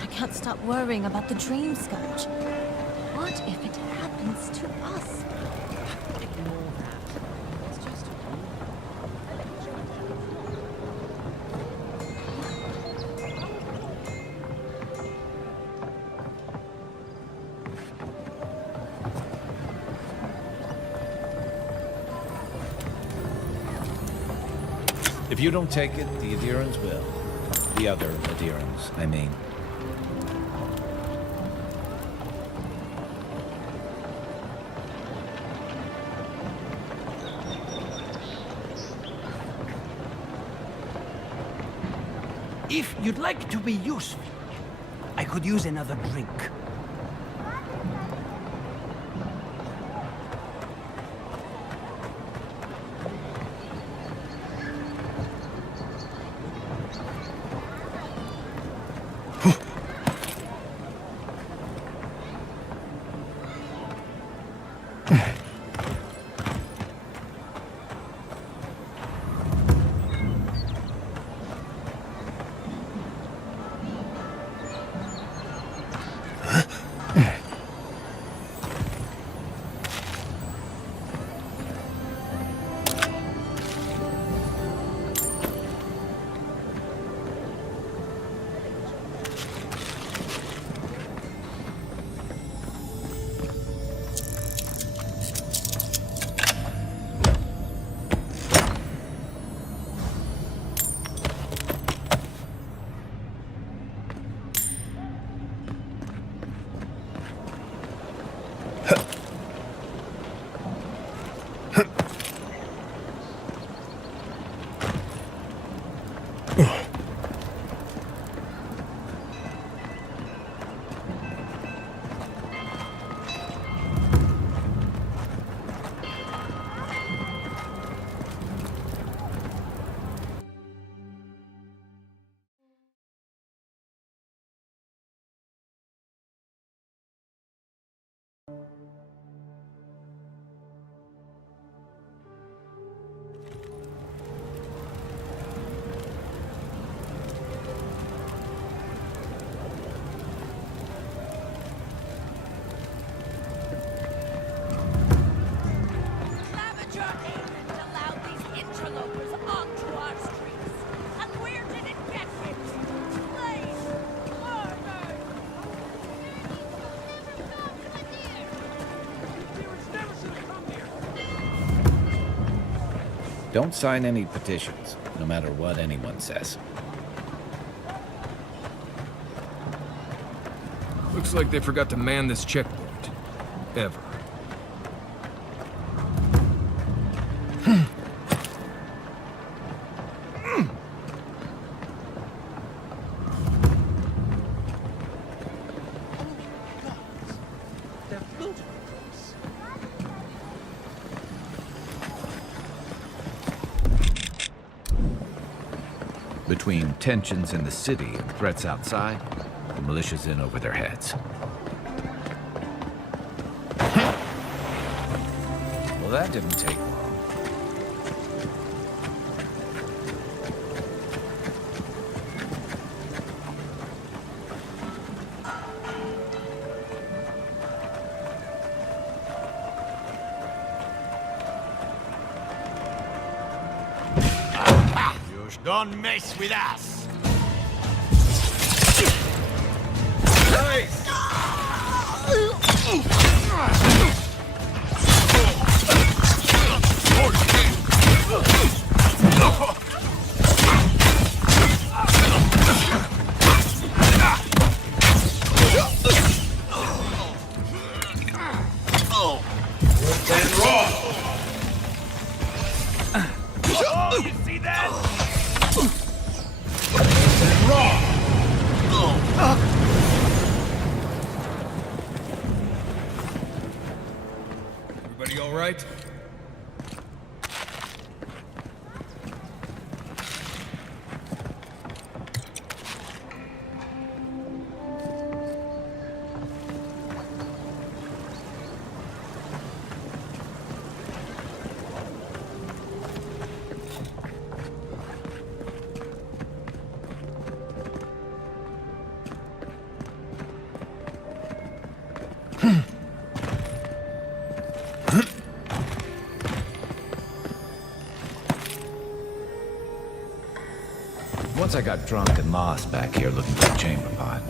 I can't stop worrying about the dream scourge. What if it happens to us? Ignore that. It's just a If you don't take it, the Adirans will. The other Adirans, I mean. If you'd like to be useful, I could use another drink. Don't sign any petitions, no matter what anyone says. Looks like they forgot to man this checkpoint. Ever. Between tensions in the city and threats outside, the militia's in over their heads. Well, that didn't take long. Don't mess with us! Oh, you see that? Everybody all right? Once I got drunk and lost back here looking for the chamber pot.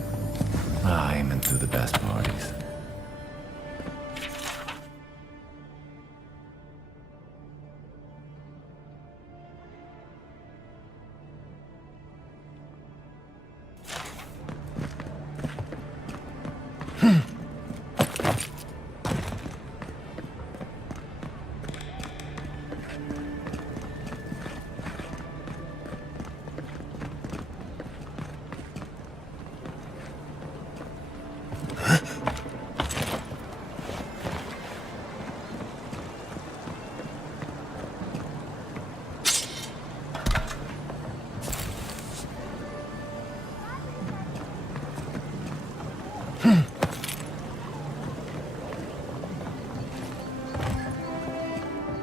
Aiming through the best parties.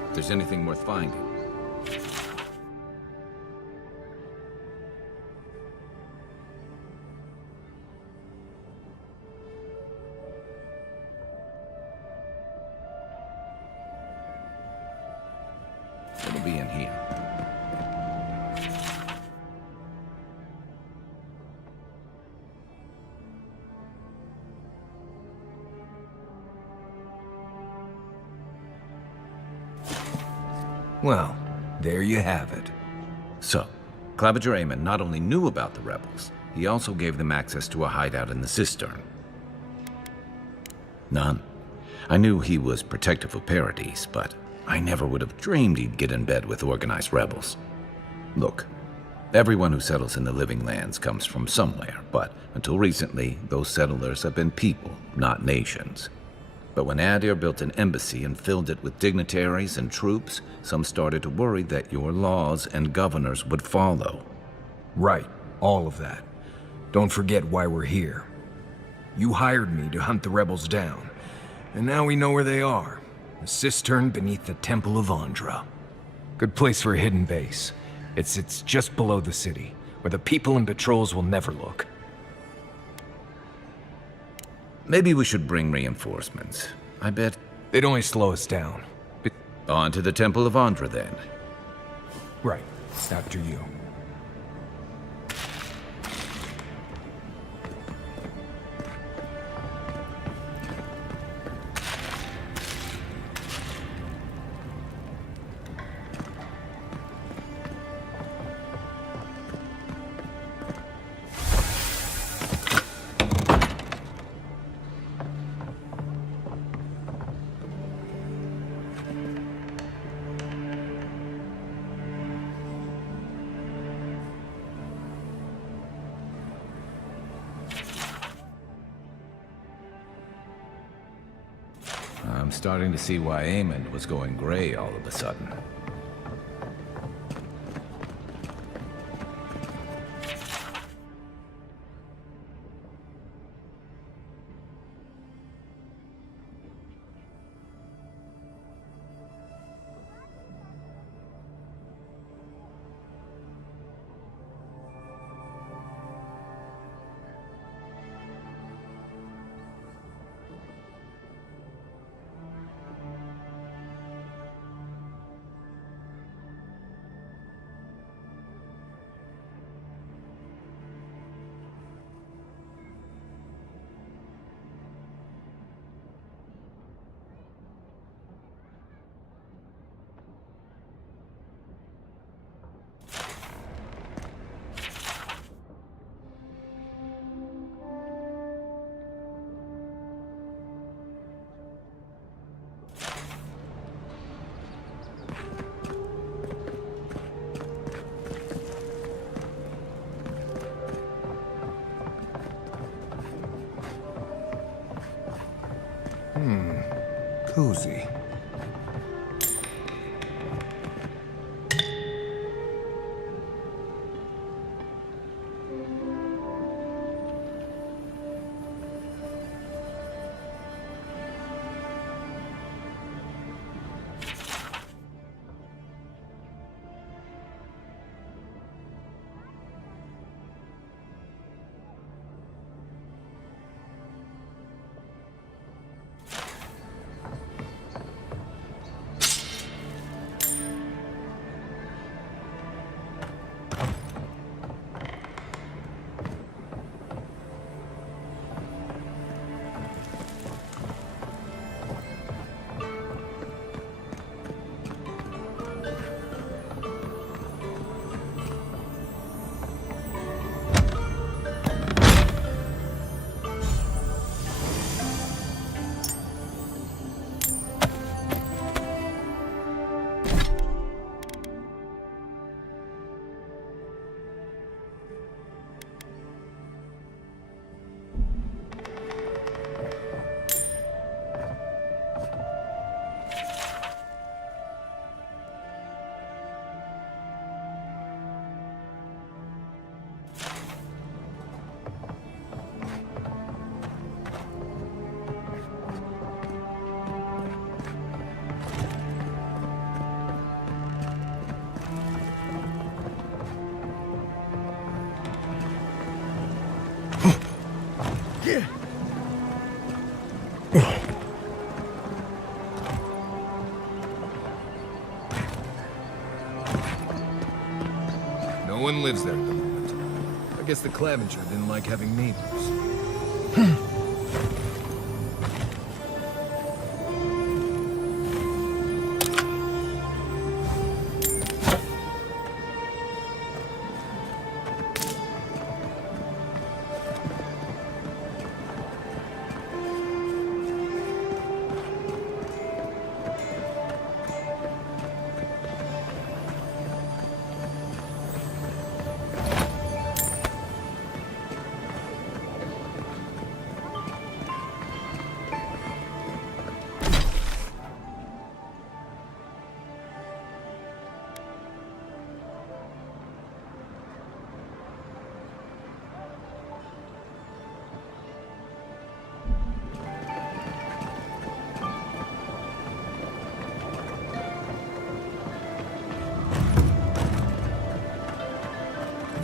If there's anything worth finding. It'll be in here. Well, there you have it. So, Claviger Amon not only knew about the rebels, he also gave them access to a hideout in the cistern. None. I knew he was protective of Paradise, but I never would have dreamed he'd get in bed with organized rebels. Look, everyone who settles in the Living Lands comes from somewhere, but until recently, those settlers have been people, not nations. But when Adir built an embassy and filled it with dignitaries and troops, some started to worry that your laws and governors would follow. Right, all of that. Don't forget why we're here. You hired me to hunt the rebels down, and now we know where they are. A cistern beneath the Temple of Andra. Good place for a hidden base. It's just below the city, where the people and patrols will never look. Maybe we should bring reinforcements. I bet. They'd only slow us down. On to the Temple of Andra, then. Right, after you. I'm starting to see why Amon was going gray all of a sudden. Cozy. No one lives there at the moment. I guess the Clavenger didn't like having neighbors.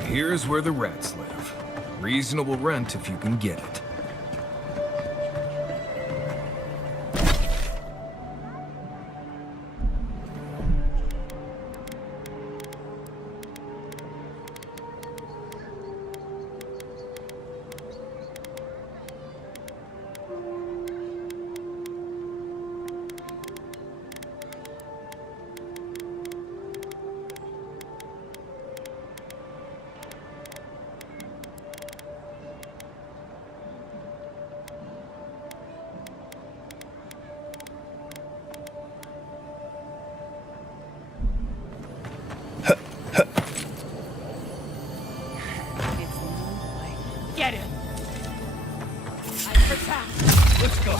Here's where the rats live. Reasonable rent if you can get it. Get him! I protect! Let's go.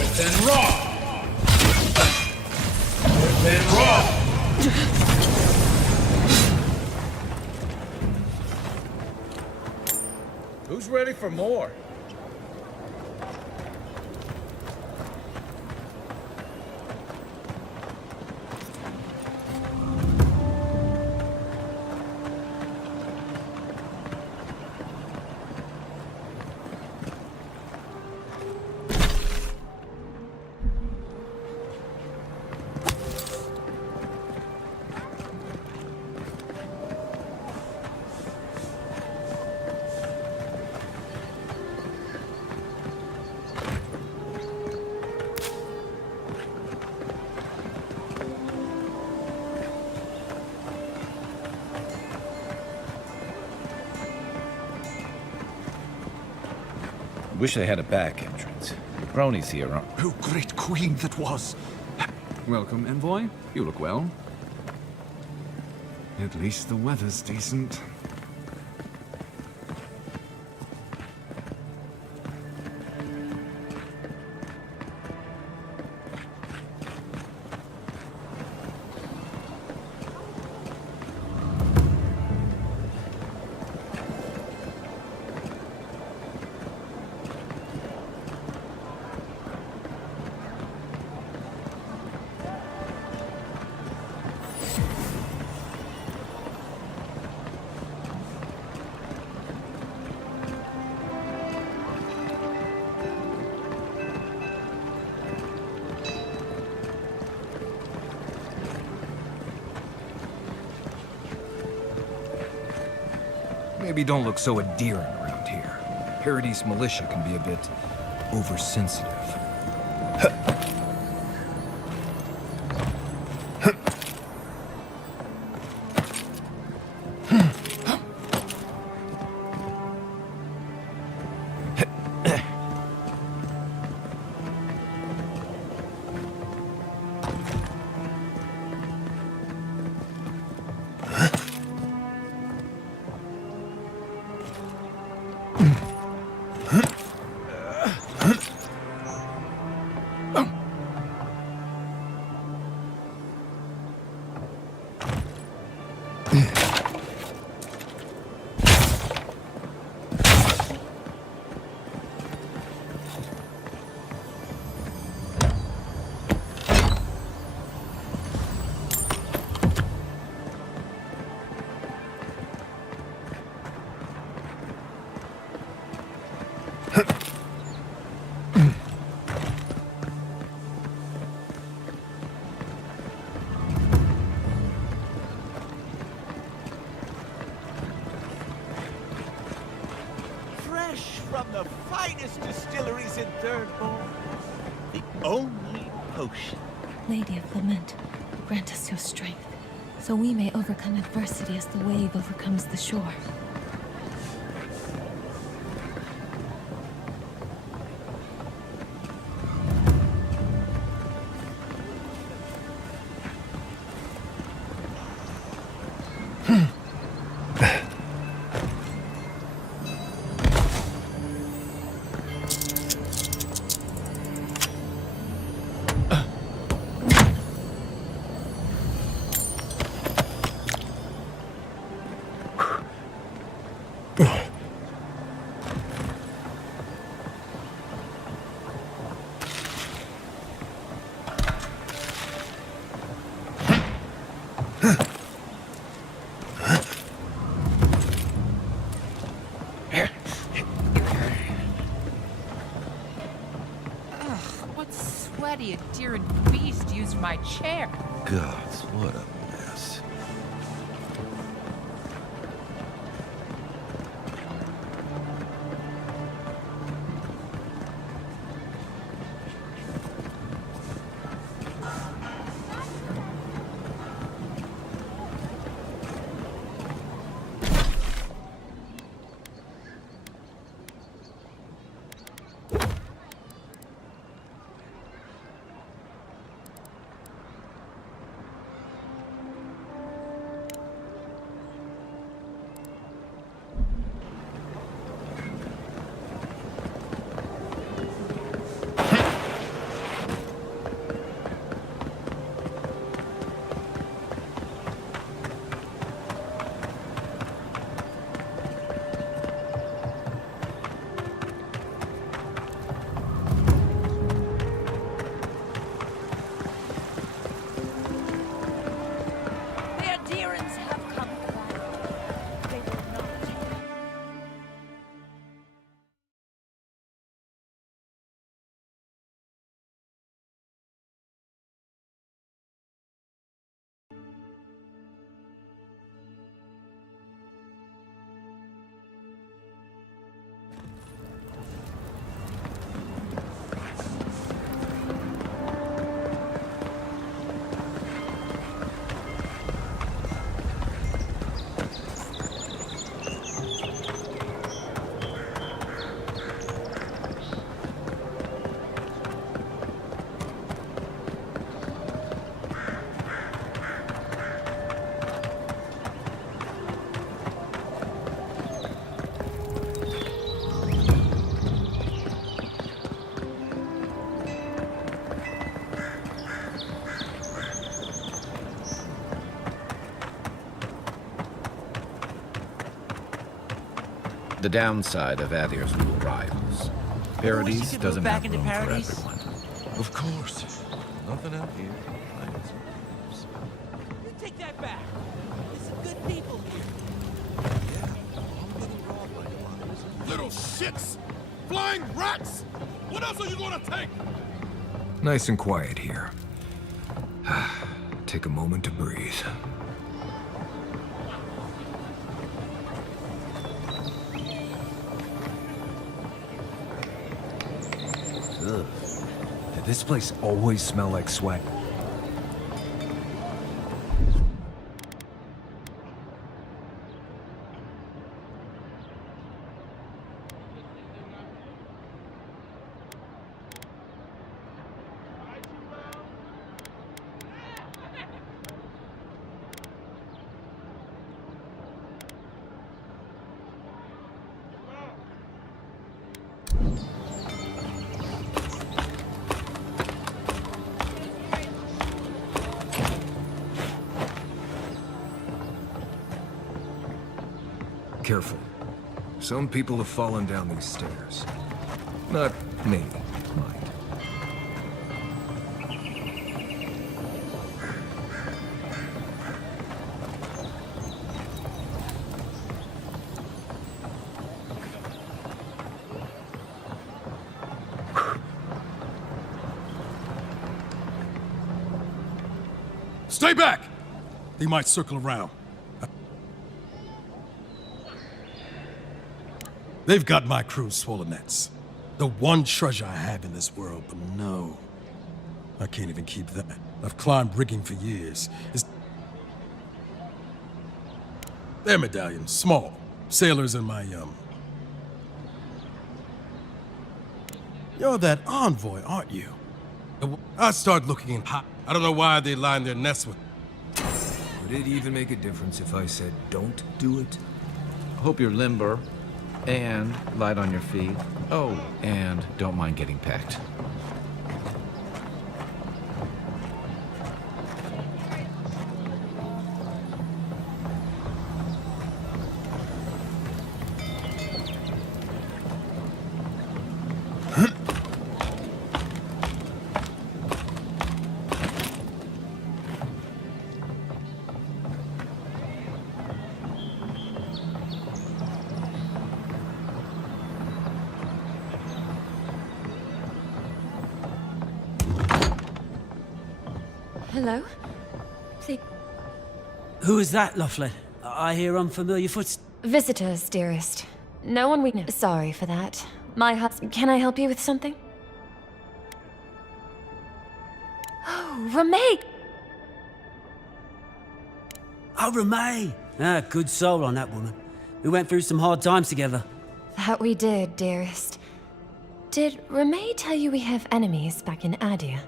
Earth and raw. Earth and raw. Who's ready for more? Wish they had a back entrance. Bronies here aren't. Oh, great queen that was! Welcome, envoy. You look well. At least the weather's decent. Maybe don't look so endearing around here. Paradise militia can be a bit oversensitive. fresh from the finest distilleries in Thirdborn. The only potion. Lady of Lament, grant us your strength, so we may overcome adversity as the wave overcomes the shore. A deer and beast used my chair. Gods, what a mess. The adherents have come back. They will not. The downside of Adir's new arrivals. Paradise doesn't back have into room Paradise? for everyone. Of course. Nothing out here. You take that back. There's some good people here. Little shits! Flying rats! What else are you gonna take? Nice and quiet here. Take a moment to breathe. Ugh. Did this place always smell like sweat? Careful. Some people have fallen down these stairs. Not me, mind. Stay back! They might circle around. They've got my crew's swollen nets. The one treasure I have in this world, but no. I can't even keep that. I've climbed rigging for years. They're medallions, small. Sailors in my, You're that envoy, aren't you? I start looking in hot. I don't know why they line their nests with. Would it even make a difference if I said don't do it? Hope you're limber and light on your feet. Oh, and don't mind getting pecked. Hello? Please. Who is that, Loughlin? I hear unfamiliar footsteps. Visitors, dearest. No one we know. Sorry for that. My husband. Can I help you with something? Oh, Ramay! Oh, Ramay! Ah, good soul on that woman. We went through some hard times together. That we did, dearest. Did Ramay tell you we have enemies back in Adia?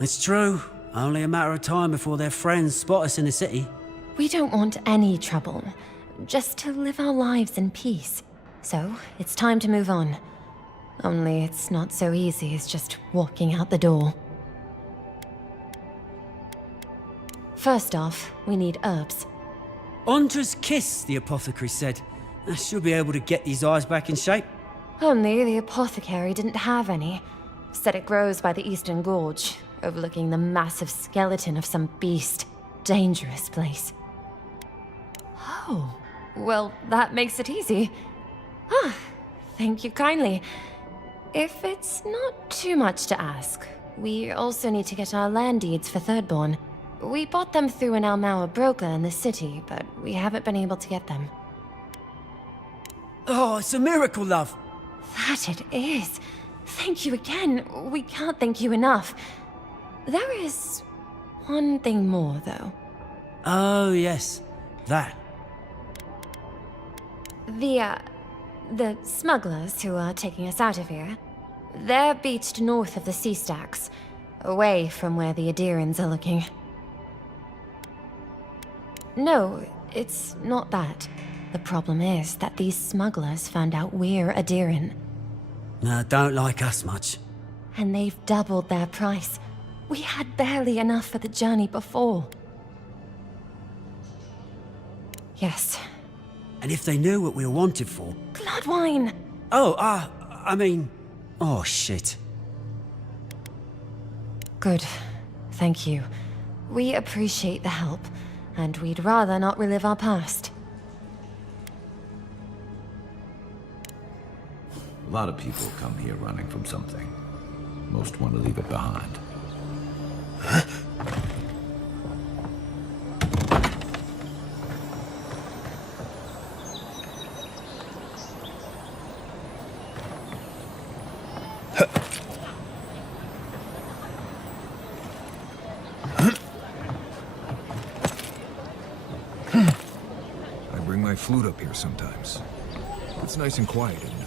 It's true. Only a matter of time before their friends spot us in the city. We don't want any trouble. Just to live our lives in peace. So, it's time to move on. Only it's not so easy as just walking out the door. First off, we need herbs. Ondra's kiss, the apothecary said. I should be able to get these eyes back in shape. Only the apothecary didn't have any. Said it grows by the Eastern Gorge, overlooking the massive skeleton of some beast. Dangerous place. Oh, well, that makes it easy. Ah, thank you kindly. If it's not too much to ask, we also need to get our land deeds for Thirdborn. We bought them through an Almaua broker in the city, but we haven't been able to get them. Oh, it's a miracle, love. That it is. Thank you again. We can't thank you enough. There is one thing more, though. Oh, yes. That. The smugglers who are taking us out of here, they're beached north of the sea stacks, away from where the Adirans are looking. No, it's not that. The problem is that these smugglers found out we're Adiran. No, don't like us much. And they've doubled their price. We had barely enough for the journey before. Yes. And if they knew what we were wanted for... Bloodwine! Oh, I mean... Oh, shit. Good. Thank you. We appreciate the help, and we'd rather not relive our past. A lot of people come here running from something. Most want to leave it behind. I bring my flute up here sometimes. It's nice and quiet at night.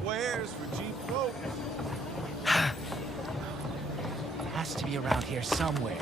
squares for cheap folk. Has to be around here somewhere.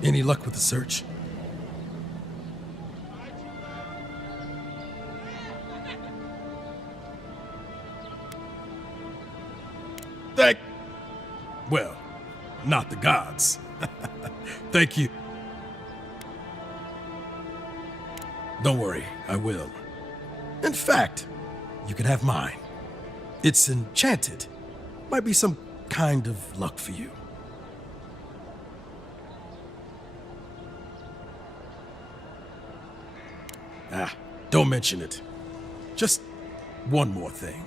Any luck with the search? Well, not the gods. Thank you. Don't worry, I will. In fact, you can have mine. It's enchanted. Might be some kind of luck for you. Don't mention it. Just one more thing.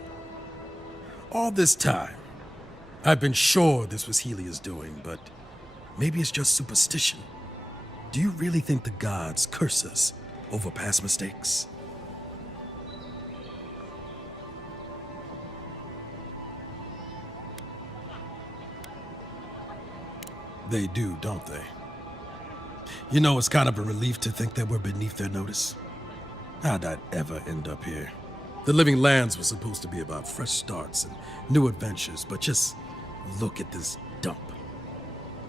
All this time, I've been sure this was Helia's doing, but maybe it's just superstition. Do you really think the gods curse us over past mistakes? They do, don't they? You know, it's kind of a relief to think that we're beneath their notice. How'd I ever end up here? The Living Lands was supposed to be about fresh starts and new adventures, but just look at this dump.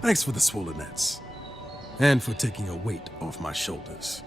Thanks for the swollen nets, and for taking a weight off my shoulders.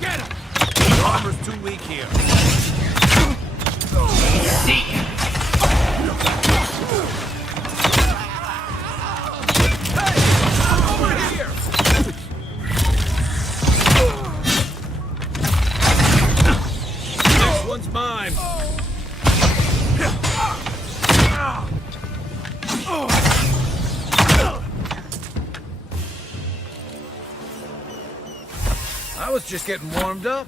Get him! The armor's too weak here. time! I was just getting warmed up.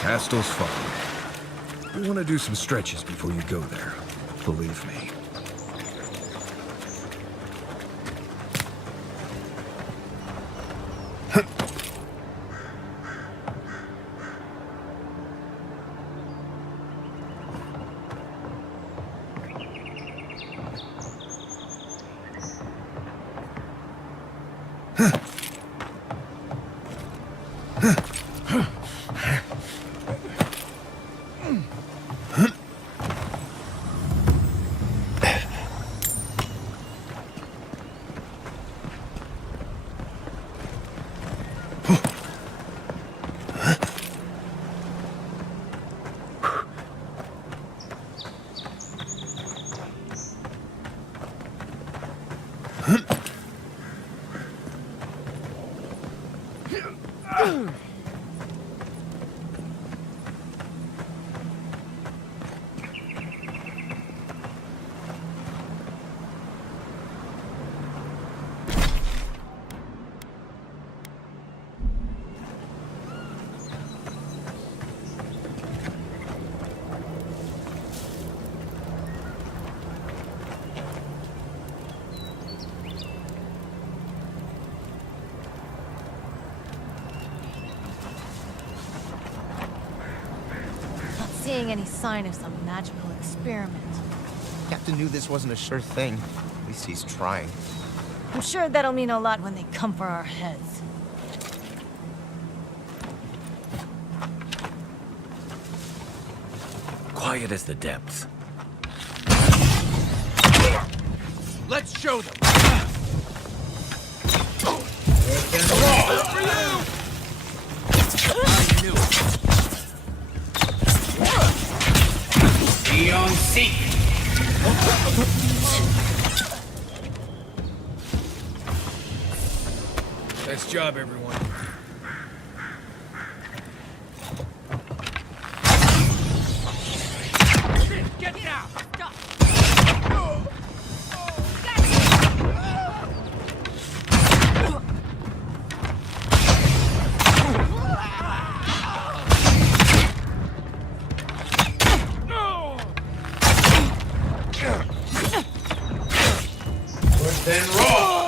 Castle's Farm. You want to do some stretches before you go there. Believe me. Seeing any sign of some magical experiment. Captain knew this wasn't a sure thing. At least he's trying. I'm sure that'll mean a lot when they come for our heads. Quiet as the depths. Let's show them. Be on seek. Nice job, everyone. Get down! Stop! Then roll.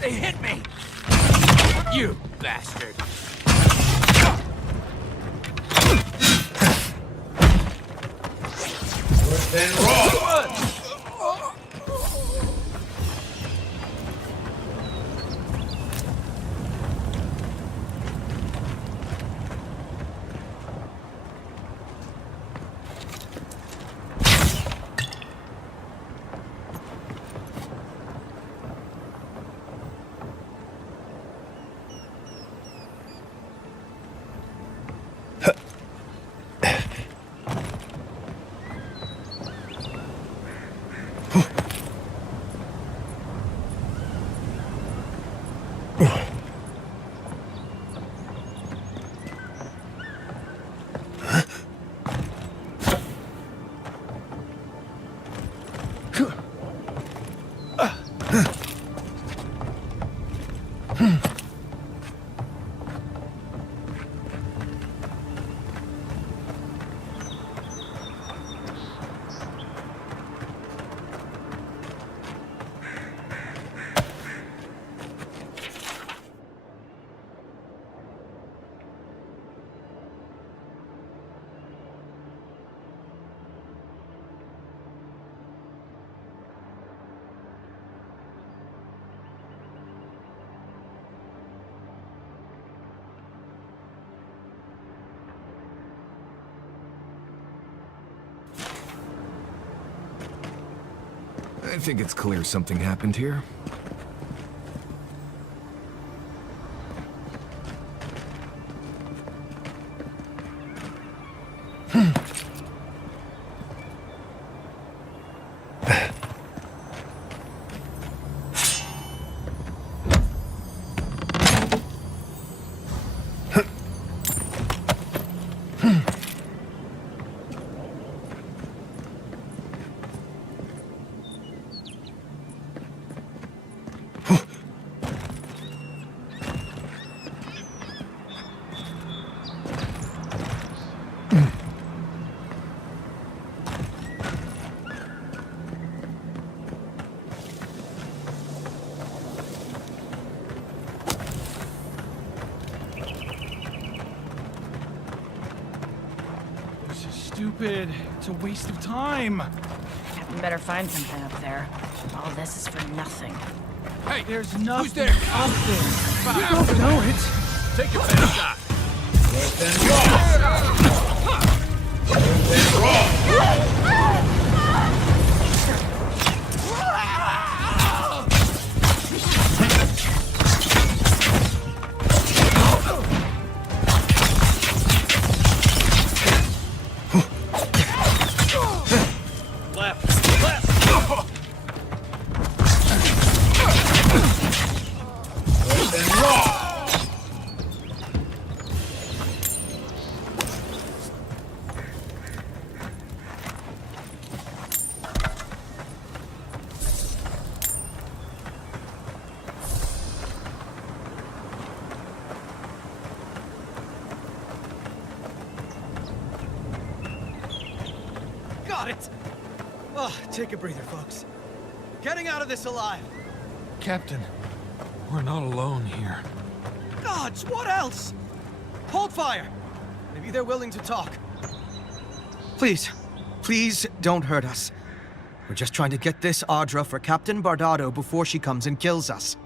They hit me! You bastard! Then roll! I think it's clear something happened here. Stupid. It's a waste of time. We better find something up there. All this is for nothing. Hey, There's nothing who's there? up there. You don't know it. Take your best shot. Then roll! Then roll! Got it! Oh, take a breather, folks. Getting out of this alive. Captain, we're not alone here. Gods, what else? Hold fire. Maybe they're willing to talk. Please, please don't hurt us. We're just trying to get this Audra for Captain Bardado before she comes and kills us.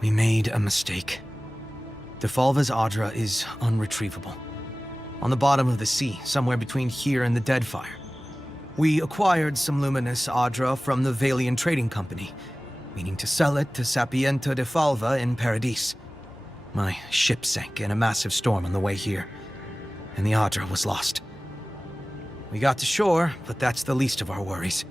We made a mistake. Defalva's Audra is unretrievable. On the bottom of the sea, somewhere between here and the Deadfire. We acquired some luminous Audra from the Valian Trading Company, meaning to sell it to Sapiento Defalva in Paradis. My ship sank in a massive storm on the way here, and the Audra was lost. We got to shore, but that's the least of our worries.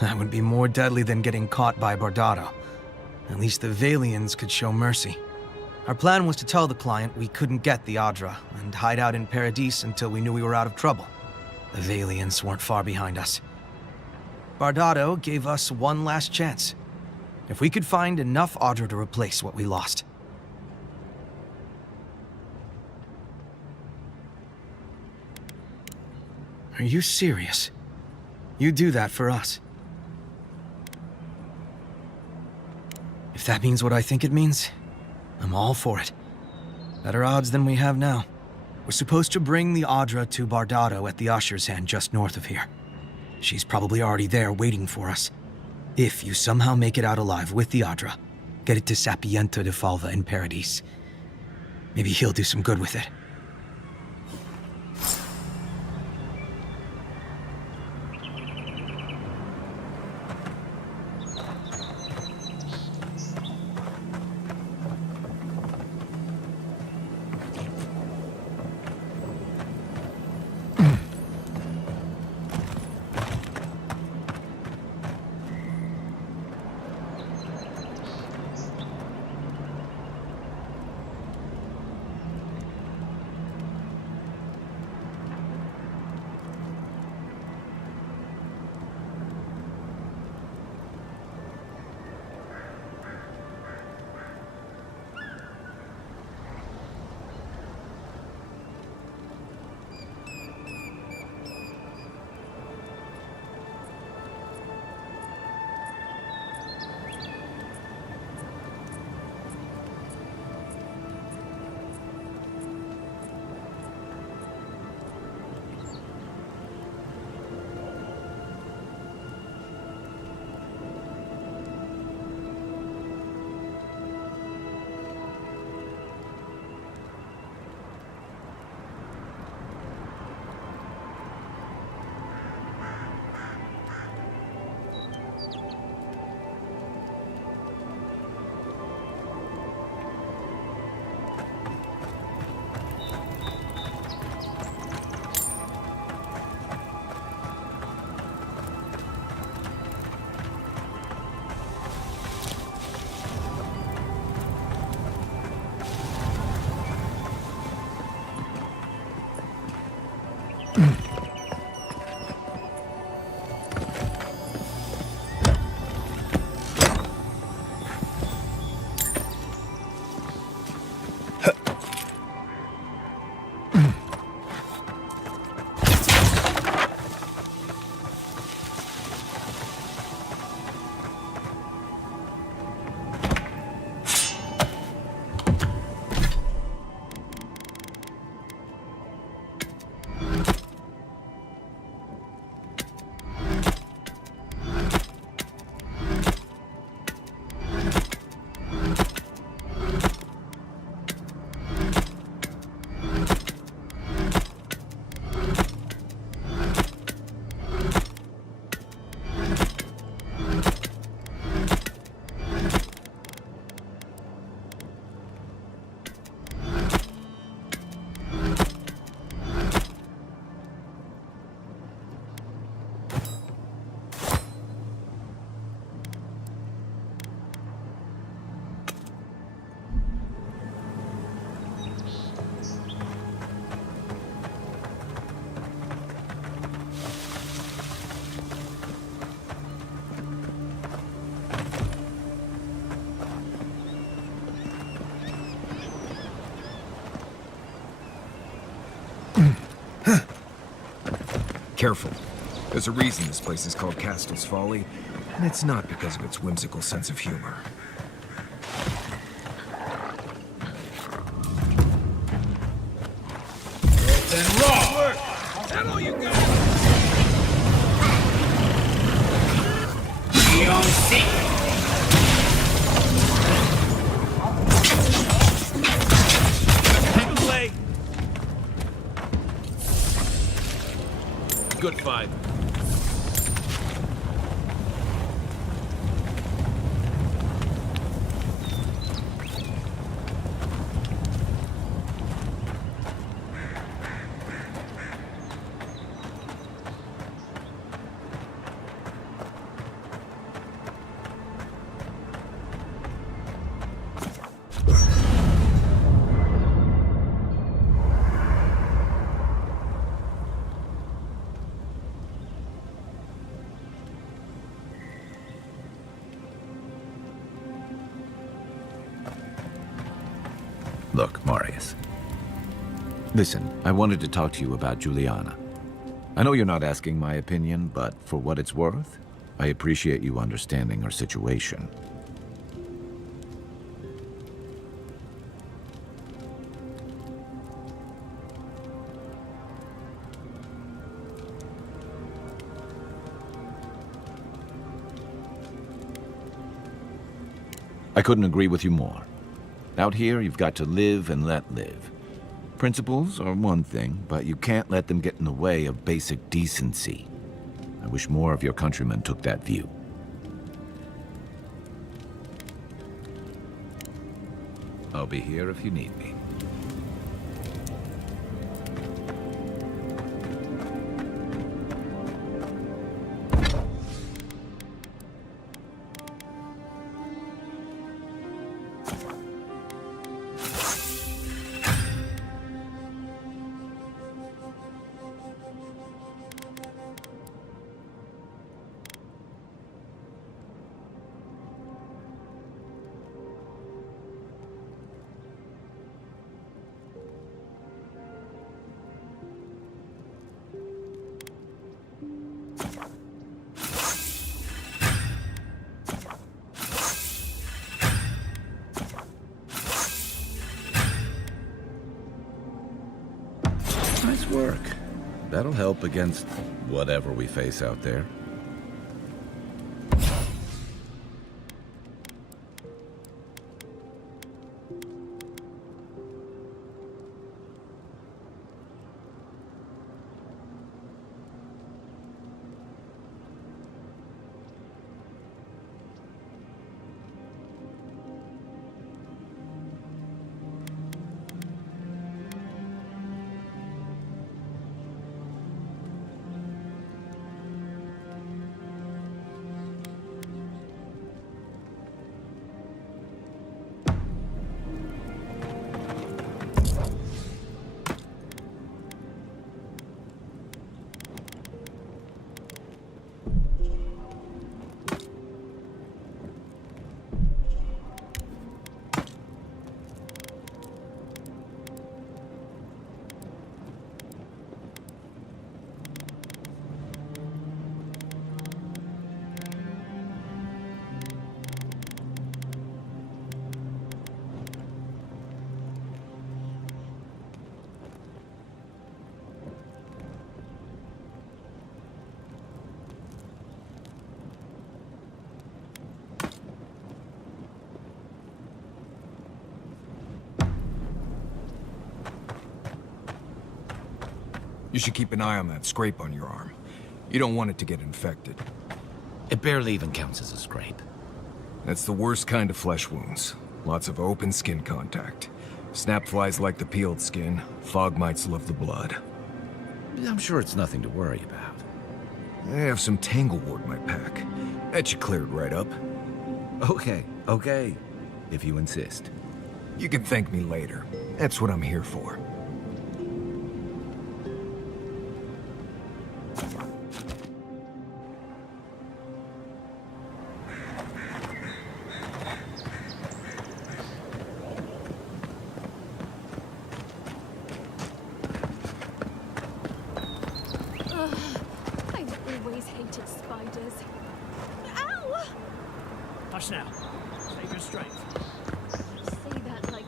That would be more deadly than getting caught by Bardado. At least the Valians could show mercy. Our plan was to tell the client we couldn't get the Adra and hide out in Paradis until we knew we were out of trouble. The Valians weren't far behind us. Bardado gave us one last chance. If we could find enough Adra to replace what we lost. Are you serious? You do that for us? If that means what I think it means, I'm all for it. Better odds than we have now. We're supposed to bring the Adra to Bardado at the Usher's Hand just north of here. She's probably already there waiting for us. If you somehow make it out alive with the Adra, get it to Sapiento de Falva in Paradis. Maybe he'll do some good with it. Careful. There's a reason this place is called Castle's Folly, and it's not because of its whimsical sense of humor. Then raw! That all you got? We on seat! Good fight. Look, Marius. Listen, I wanted to talk to you about Juliana. I know you're not asking my opinion, but for what it's worth, I appreciate you understanding her situation. I couldn't agree with you more. Out here, you've got to live and let live. Principles are one thing, but you can't let them get in the way of basic decency. I wish more of your countrymen took that view. I'll be here if you need me. Nice work. That'll help against whatever we face out there. You should keep an eye on that scrape on your arm. You don't want it to get infected. It barely even counts as a scrape. That's the worst kind of flesh wounds. Lots of open skin contact. Snap flies like the peeled skin. Fog mites love the blood. I'm sure it's nothing to worry about. I have some tanglewood in my pack. That should clear it right up. Okay. If you insist. You can thank me later. That's what I'm here for. I've always hated spiders. Ow! Hush now. Save your strength. You say that like...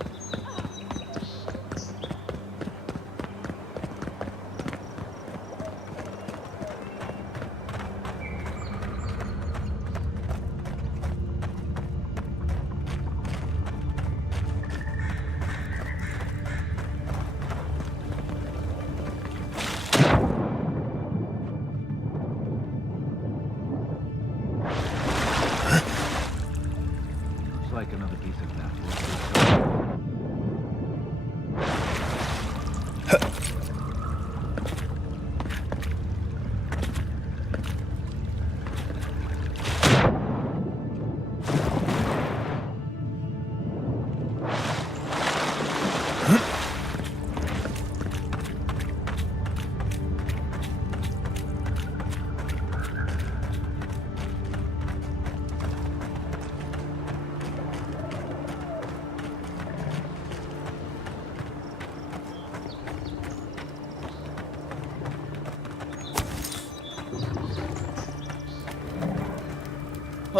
Like another piece of that.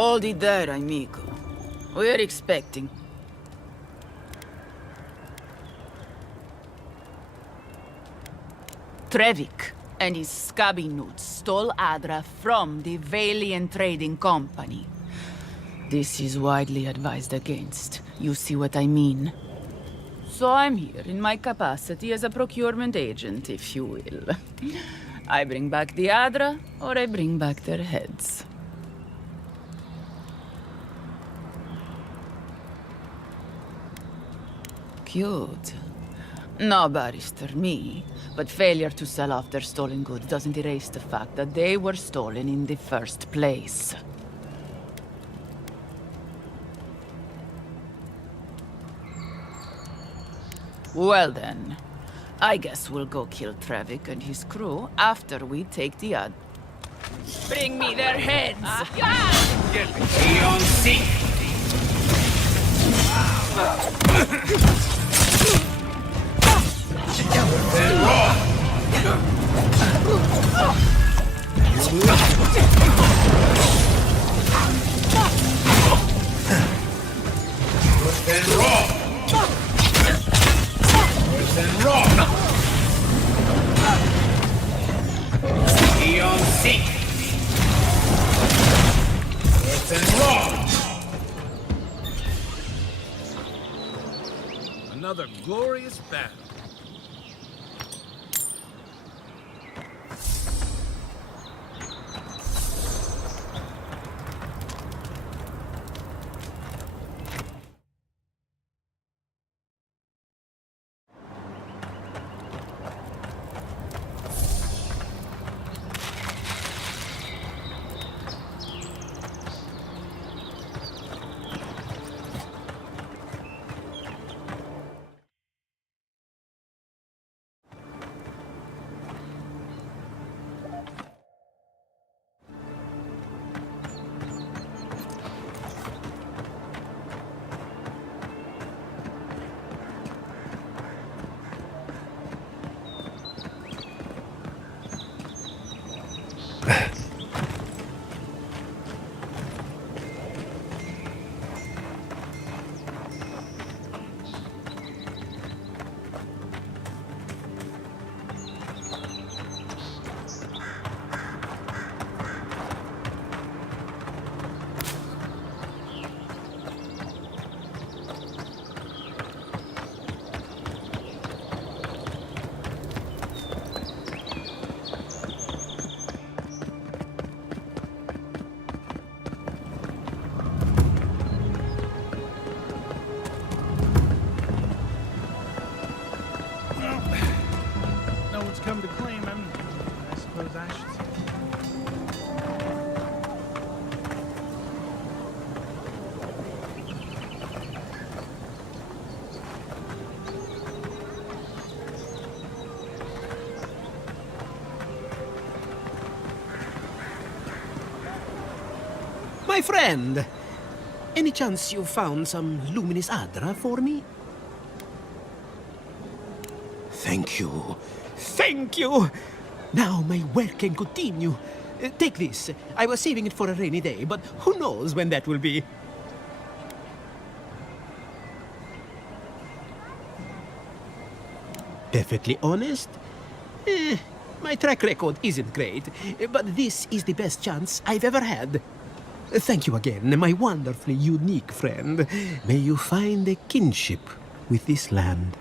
Hold it there, amigo. We're expecting. Trevik and his scabby newts stole Adra from the Valiant Trading Company. This is widely advised against. You see what I mean? So I'm here in my capacity as a procurement agent, if you will. I bring back the Adra, or I bring back their heads. Cute. No, Barrister, me. But failure to sell off their stolen goods doesn't erase the fact that they were stolen in the first place. Well then, I guess we'll go kill Trevik and his crew after we take the ad. Bring me their heads! Get me. Be on seat. Then roll. Then roll. Then roll. Be on seat. Then roll. Another glorious battle. Come to claim him, I suppose I should say. My friend, any chance you found some luminous Adra for me? Thank you. Thank you! Now my work can continue. Take this. I was saving it for a rainy day, but who knows when that will be. Perfectly honest? My track record isn't great, but this is the best chance I've ever had. Thank you again, my wonderfully unique friend. May you find a kinship with this land.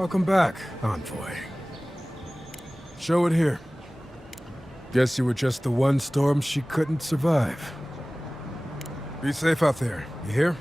Welcome back, Envoy. Show it here. Guess you were just the one storm she couldn't survive. Be safe out there, you hear?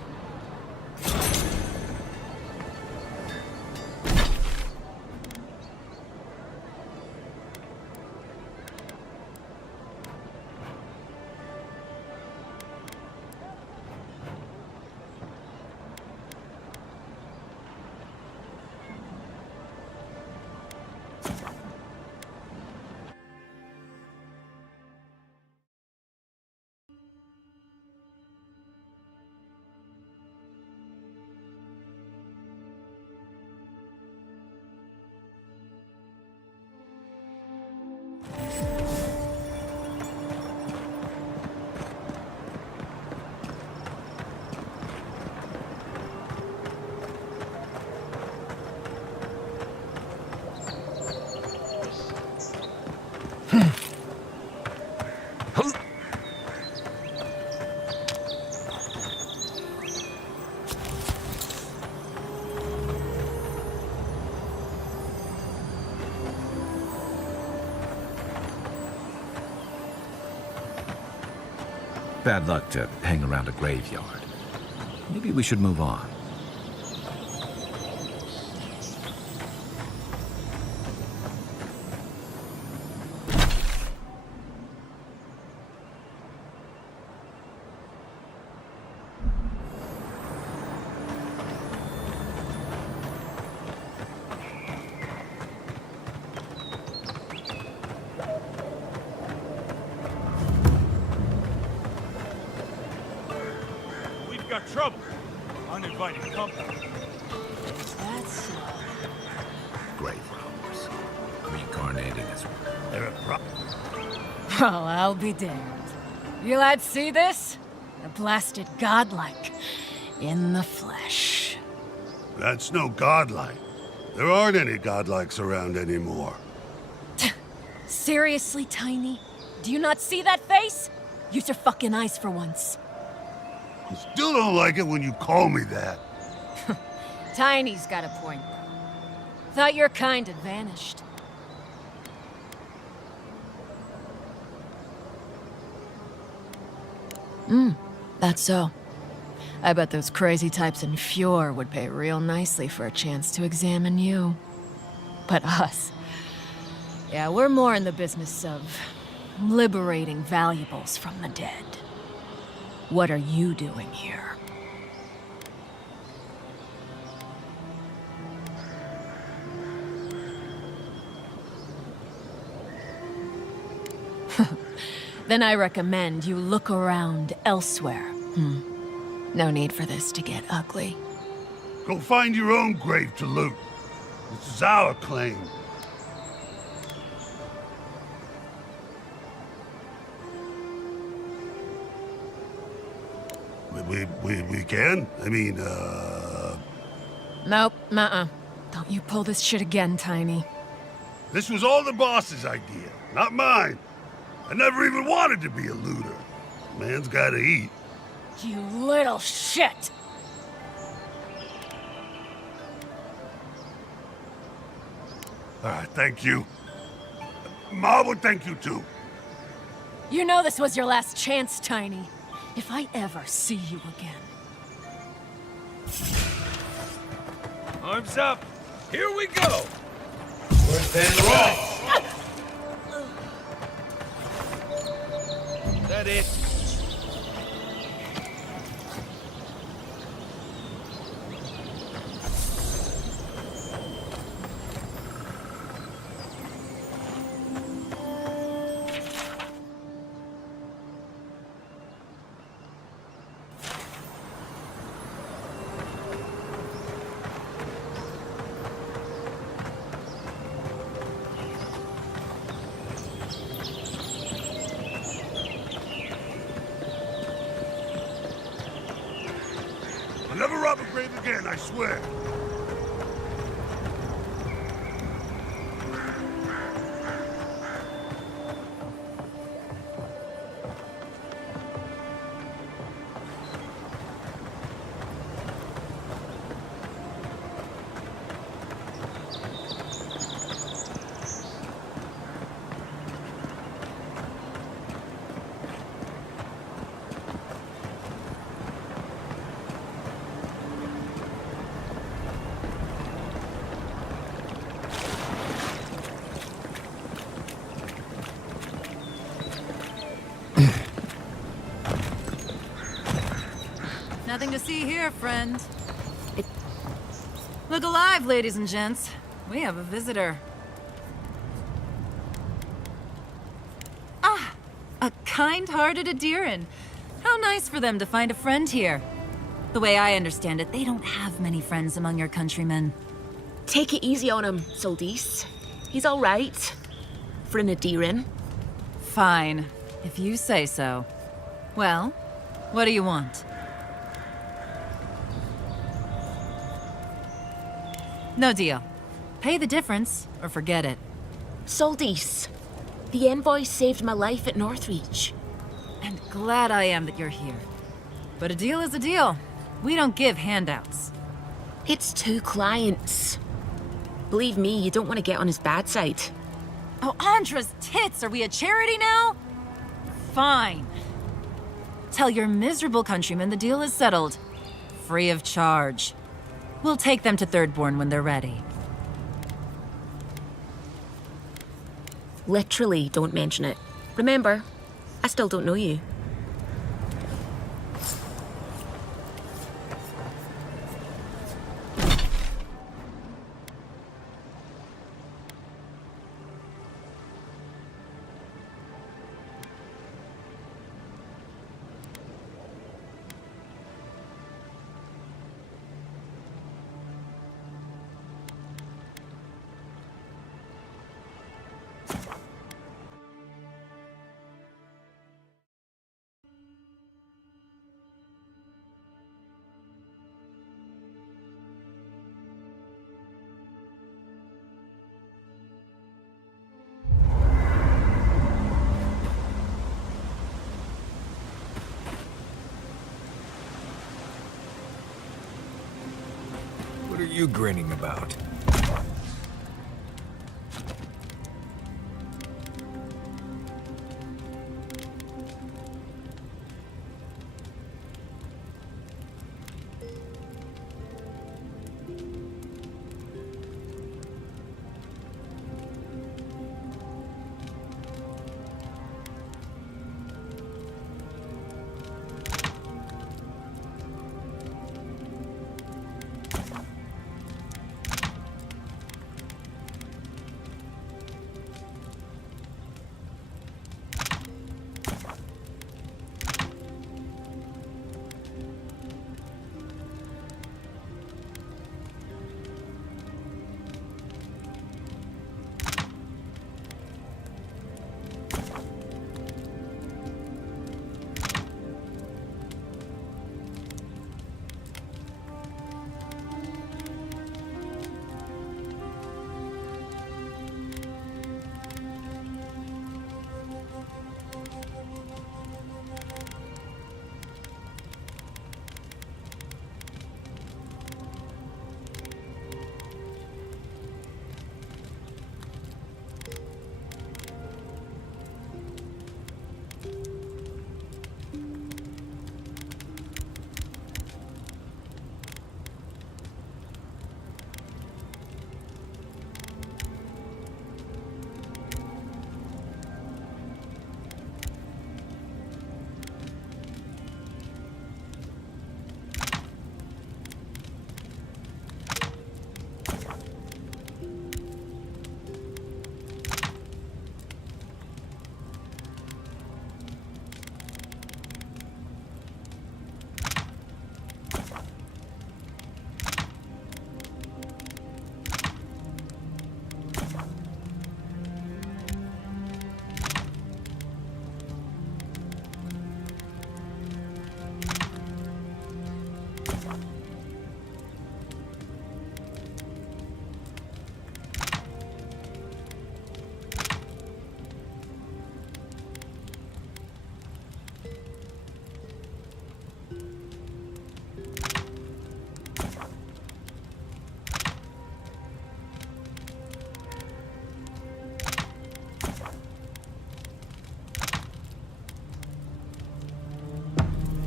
Bad luck to hang around a graveyard. Maybe we should move on. Got trouble. Uninvited company. That's Grave robbers. Reincarnating as Well, I'll be damned. You lads see this? The blasted godlike. In the flesh. That's no godlike. There aren't any godlikes around anymore. Seriously, Tiny? Do you not see that face? Use your fucking eyes for once. I still don't like it when you call me that. Tiny's got a point. Thought your kind had vanished. That's so. I bet those crazy types in Fjord would pay real nicely for a chance to examine you. But us... yeah, we're more in the business of liberating valuables from the dead. What are you doing here? Then I recommend you look around elsewhere. No need for this to get ugly. Go find your own grave to loot. This is our claim. We can? I mean, Nope, Don't you pull this shit again, Tiny. This was all the boss's idea, not mine. I never even wanted to be a looter. Man's gotta eat. You little shit! Thank you. Ma would thank you too. You know this was your last chance, Tiny. If I ever see you again. Arms up. Here we go. Within right. That it? I'll never rob a grave again, I swear. Nothing to see here, friend. Look alive, ladies and gents. We have a visitor. Ah, a kind-hearted Adiran. How nice for them to find a friend here. The way I understand it, they don't have many friends among your countrymen. Take it easy on him, Soldis. He's all right. For an Adiran. Fine, if you say so. Well, what do you want? No deal. Pay the difference, or forget it. Soldis, the envoy saved my life at Northreach. And glad I am that you're here. But a deal is a deal. We don't give handouts. It's 2 clients. Believe me, you don't want to get on his bad side. Oh, Andra's tits! Are we a charity now? Fine. Tell your miserable countrymen the deal is settled. Free of charge. We'll take them to Thirdborn when they're ready. Literally, don't mention it. Remember, I still don't know you. What are you grinning about?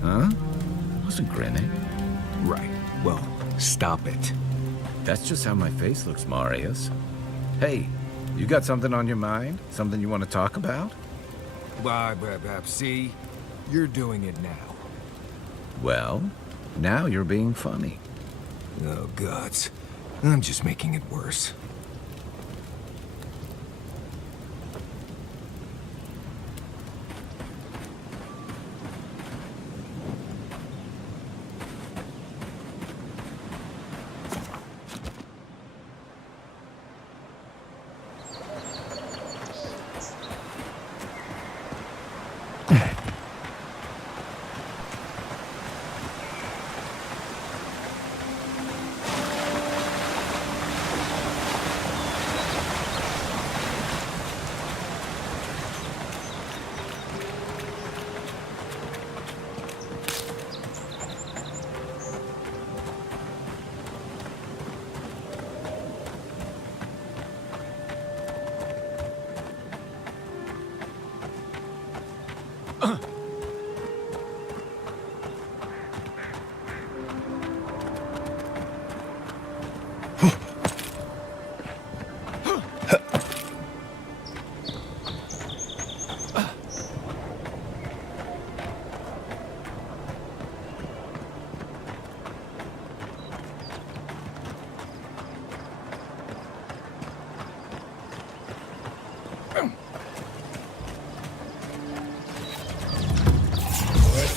Huh? Wasn't grinning. Right. Well, stop it. That's just how my face looks, Marius. Hey, you got something on your mind? Something you want to talk about? See? You're doing it now. Well, Now you're being funny. Oh, gods. I'm just making it worse.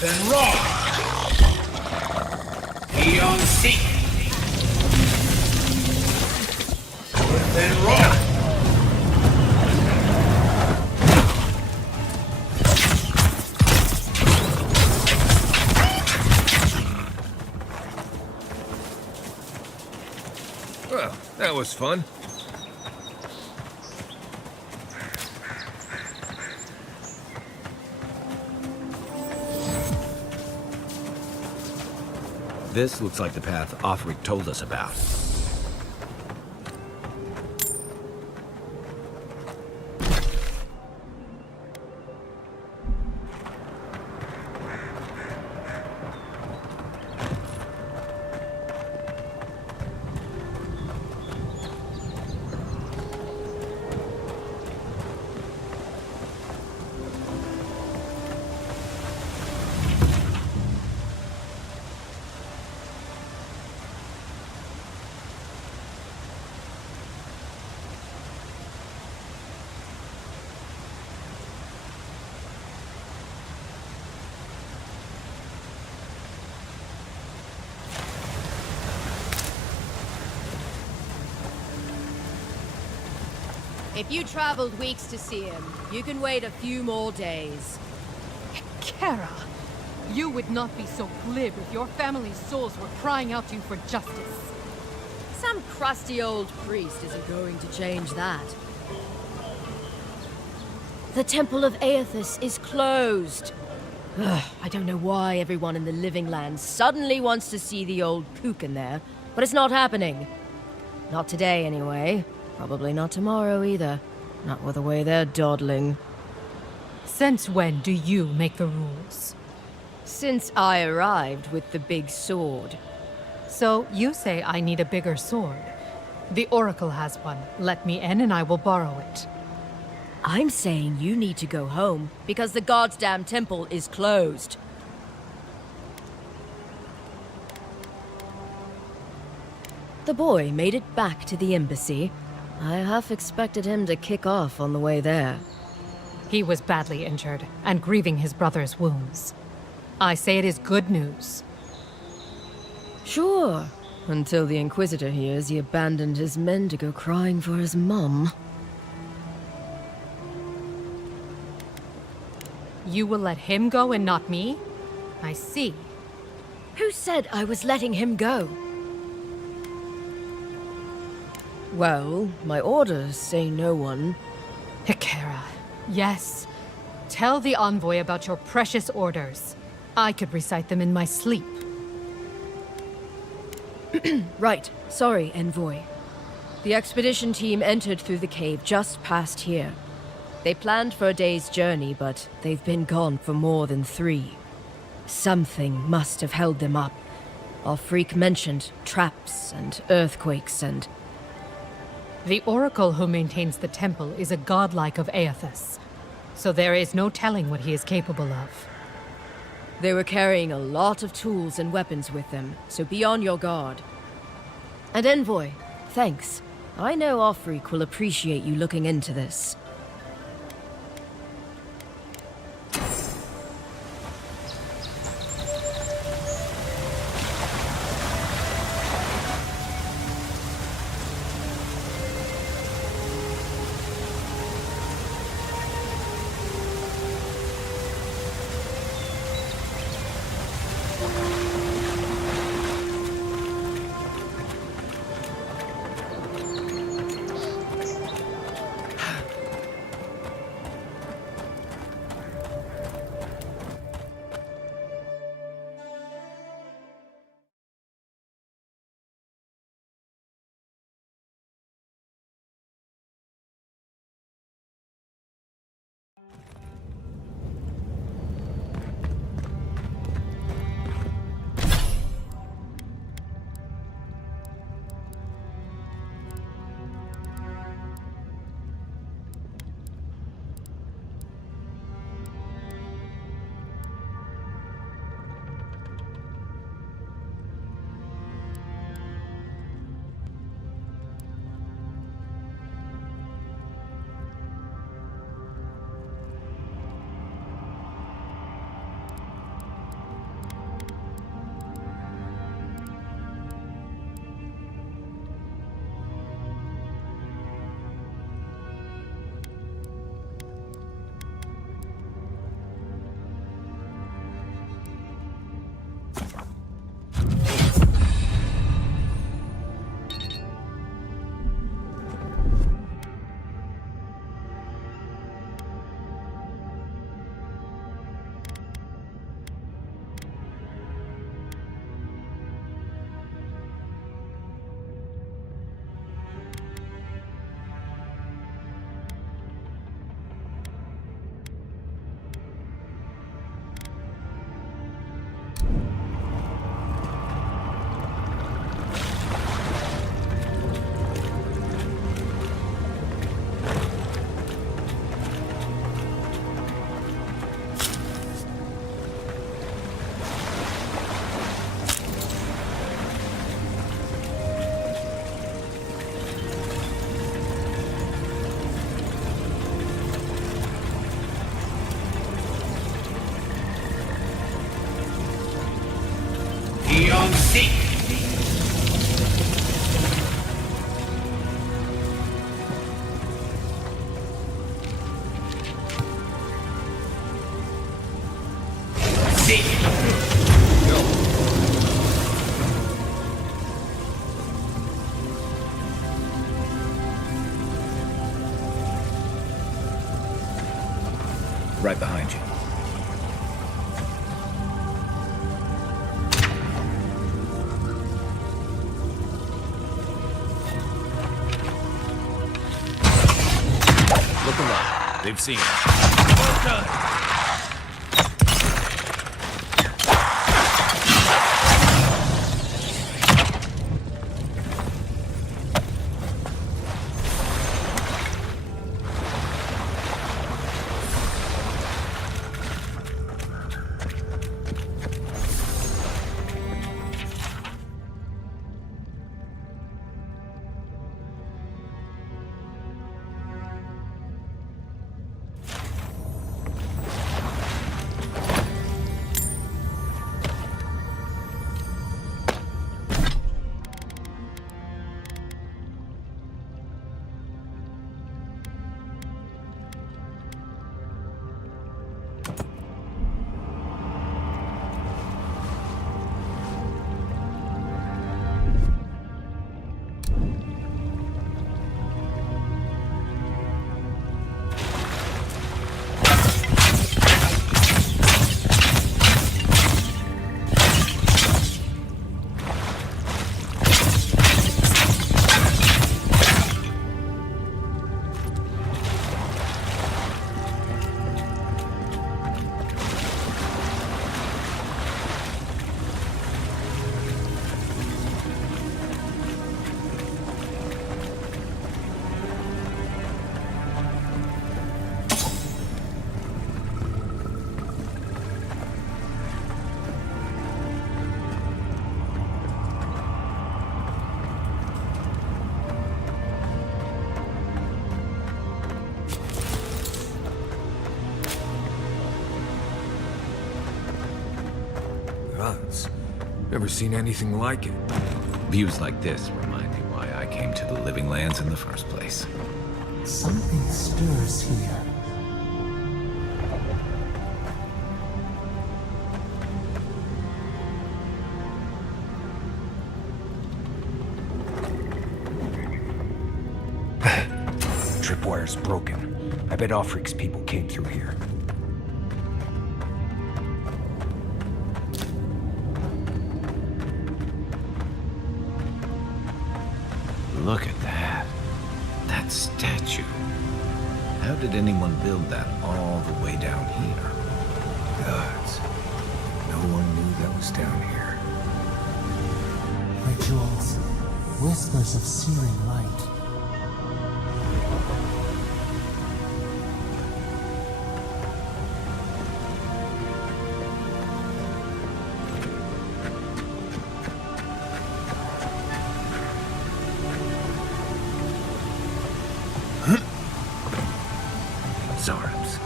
Then rock. Be on seat. Then rock. Well, that was fun. This looks like the path Offric told us about. If you traveled weeks to see him, you can wait a few more days. Kara, you would not be so glib if your family's souls were crying out to you for justice. Some crusty old priest isn't going to change that. The Temple of Aethys is closed. Ugh, I don't know why everyone in the Living Lands suddenly wants to see the old kook in there, but it's not happening. Not today, anyway. Probably not tomorrow, either. Not with the way they're dawdling. Since when do you make the rules? Since I arrived with the big sword. So you say I need a bigger sword. The Oracle has one. Let me in and I will borrow it. I'm saying you need to go home because the goddamn temple is closed. The boy made it back to the embassy. I half expected him to kick off on the way there. He was badly injured and grieving his brother's wounds. I say it is good news. Sure, until the Inquisitor hears he abandoned his men to go crying for his mum. You will let him go and not me? I see. Who said I was letting him go? Well, my orders say no one. Hikera, yes. Tell the envoy about your precious orders. I could recite them in my sleep. Right. Sorry, envoy. The expedition team entered through the cave just past here. They planned for a day's journey, but they've been gone for more than 3. Something must have held them up. Our freak mentioned traps and earthquakes and... The Oracle who maintains the temple is a godlike of Aethys, so there is no telling what he is capable of. They were carrying a lot of tools and weapons with them, so be on your guard. And Envoy, thanks. I know Offreak will appreciate you looking into this. Right behind you. Look alive. They've seen us. Well done. Gods. Never seen anything like it. Views like this remind me why I came to the Living Lands in the first place. Something stirs here. Tripwire's broken. I bet Offric's people came through here. Look at that. That statue. How did anyone build that all the way down here? Gods. No one knew that was down here. Rituals. Whispers of searing light. Zarms.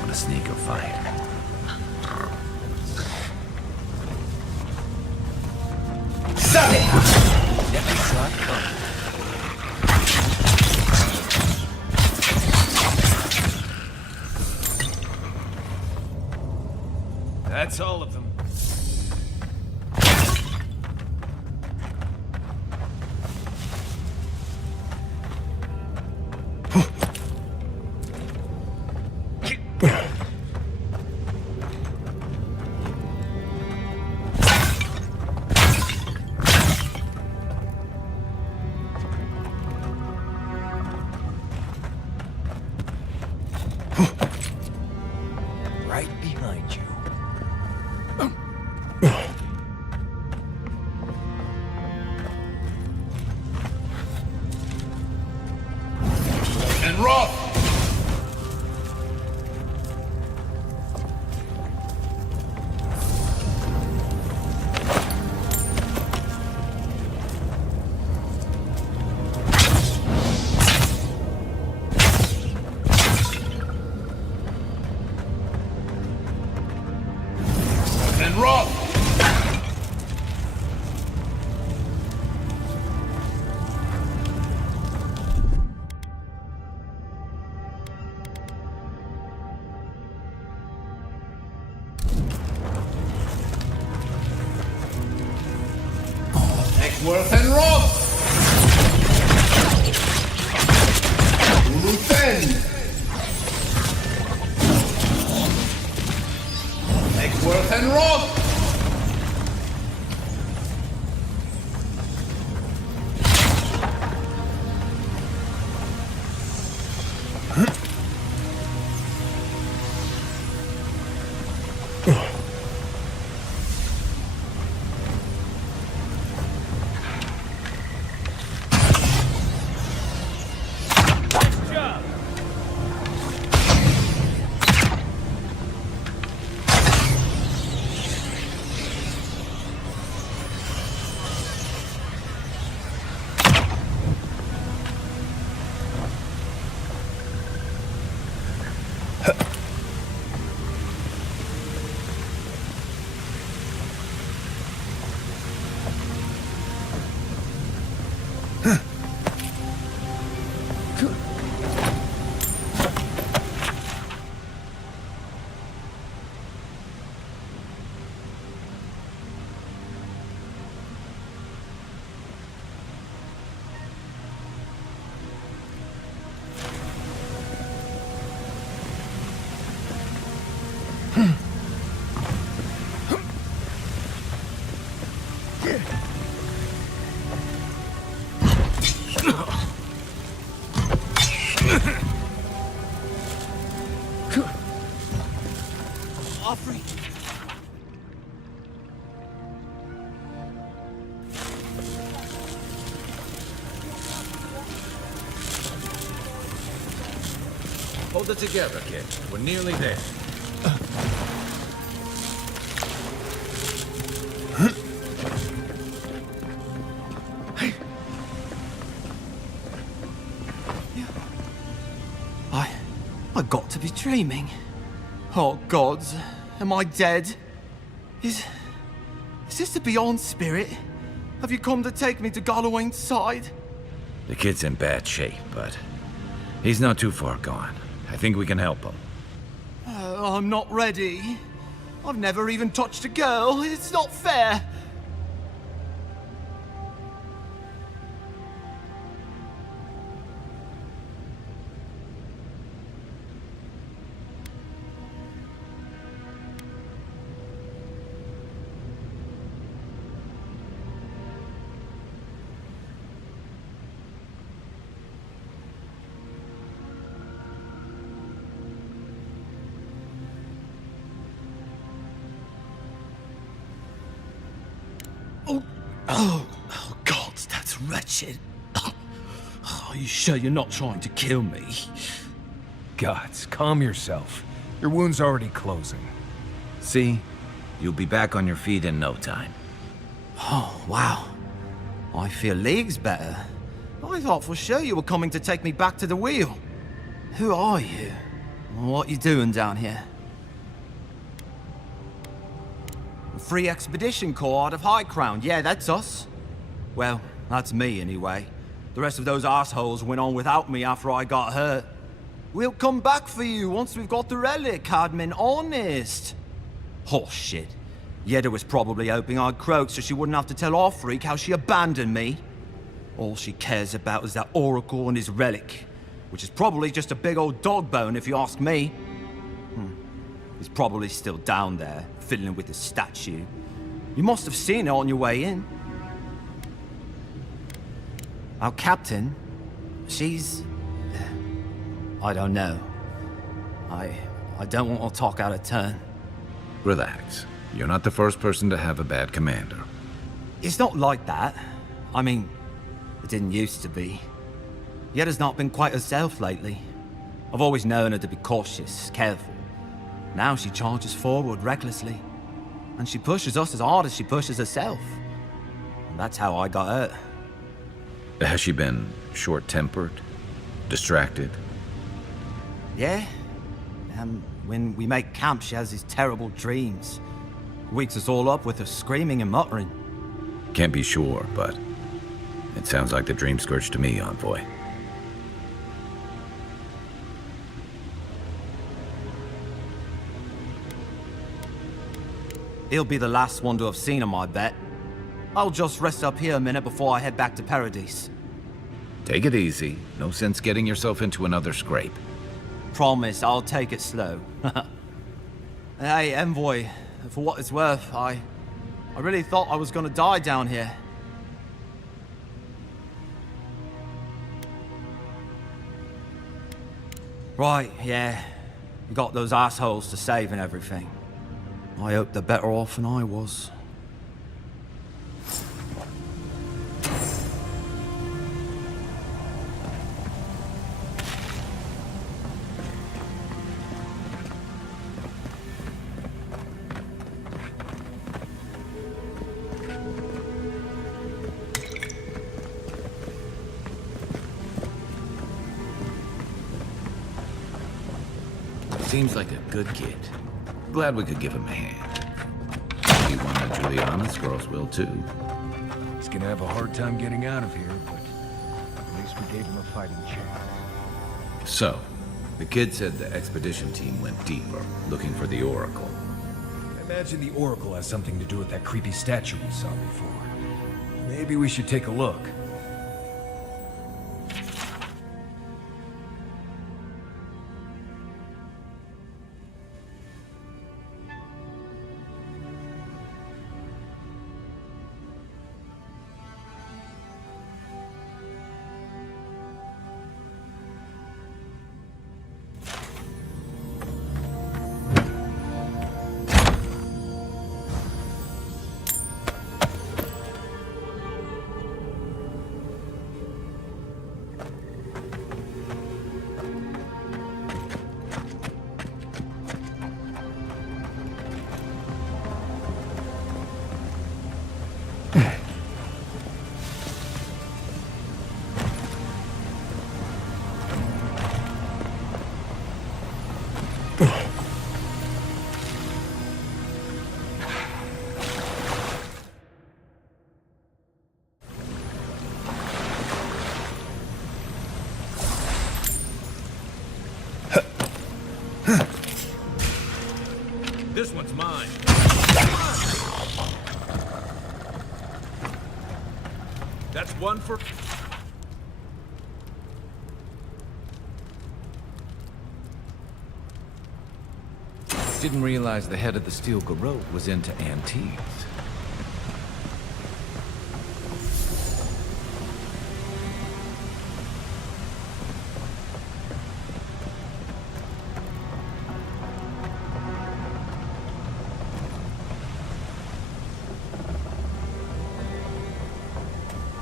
What a sneak of fire. That's all of them. Right behind you. And Roth! And Roth! Worth and Roth! Luthen! Worth and Roth! Hold it together, kid. We're nearly there. I got to be dreaming. Oh gods, am I dead? Is Is this the Beyond Spirit? Have you come to take me to Gallowayne's side? The kid's in bad shape, but he's not too far gone. I think we can help him. I'm not ready. I've never even touched a girl. It's not fair. Oh, God, that's wretched. Are you sure you're not trying to kill me? Gods, calm yourself. Your wound's already closing. See? You'll be back on your feet in no time. Oh, wow. I feel leagues better. I thought for sure you were coming to take me back to the wheel. Who are you? What you doing down here? Free Expedition Corps out of High Crown. Yeah, that's us. Well, that's me anyway. The rest of those assholes went on without me after I got hurt. We'll come back for you once we've got the relic, Cadman, honest. Oh, shit. Yeda was probably hoping I'd croak so she wouldn't have to tell our freak how she abandoned me. All she cares about is that Oracle and his relic, which is probably just a big old dog bone if you ask me. He's probably still down there, fiddling with the statue. You must have seen it on your way in. Our captain, she's... I don't know. I don't want to talk out of turn. Relax. You're not the first person to have a bad commander. It's not like that. I mean, it didn't used to be. Yeda's not been quite herself lately. I've always known her to be cautious, careful. Now she charges forward recklessly. And she pushes us as hard as she pushes herself. And that's how I got hurt. Has she been short-tempered? Distracted? Yeah. When we make camp, she has these terrible dreams. Wakes us all up with her screaming and muttering. Can't be sure, but it sounds like the dream scourge to me, Envoy. He'll be the last one to have seen him, I bet. I'll just rest up here a minute before I head back to Paradise. Take it easy. No sense getting yourself into another scrape. Promise, I'll take it slow. Hey, Envoy, for what it's worth, I really thought I was gonna die down here. Right, yeah. You got those assholes to save and everything. I hope they're better off than I was. Seems like a good kid. Glad we could give him a hand. Maybe one of Juliana's girls will too. He's gonna have a hard time getting out of here, but at least we gave him a fighting chance. So, the kid said the expedition team went deeper, looking for the Oracle. I imagine the Oracle has something to do with that creepy statue we saw before. Maybe we should take a look. This one's mine. That's one for... Didn't realize the head of the steel garrote was into antiques.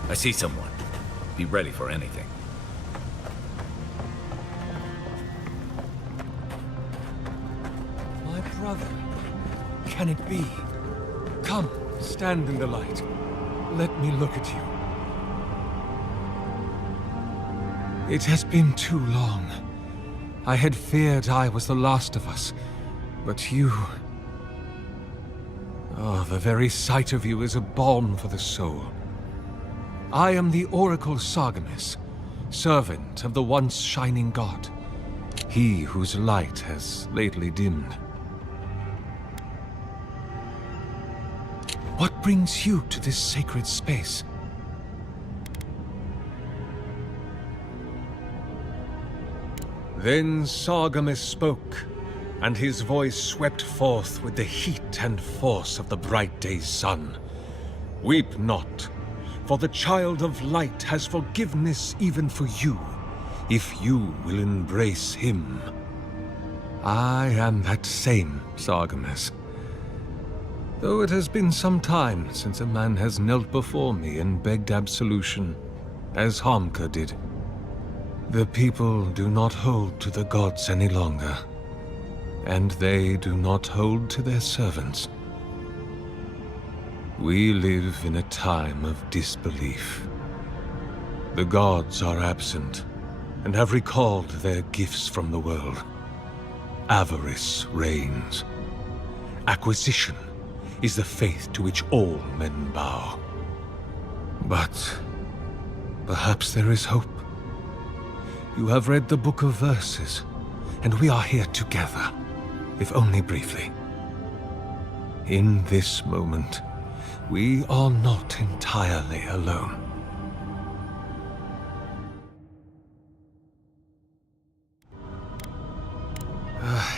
I see someone. Be ready for anything. My brother. Can it be? Come, stand in the light. Let me look at you. It has been too long. I had feared I was the last of us, but you... Oh, the very sight of you is a balm for the soul. I am the Oracle Sargamas, servant of the once shining god, he whose light has lately dimmed. What brings you to this sacred space? Then Sargamas spoke, and his voice swept forth with the heat and force of the bright day's sun. Weep not, for the child of light has forgiveness even for you, if you will embrace him. I am that same Sargamas. Though it has been some time since a man has knelt before me and begged absolution, as Hamka did. The people do not hold to the gods any longer, and they do not hold to their servants. We live in a time of disbelief. The gods are absent, and have recalled their gifts from the world. Avarice reigns. Acquisition is the faith to which all men bow. But perhaps there is hope. You have read the Book of Verses, and we are here together, if only briefly. In this moment, we are not entirely alone.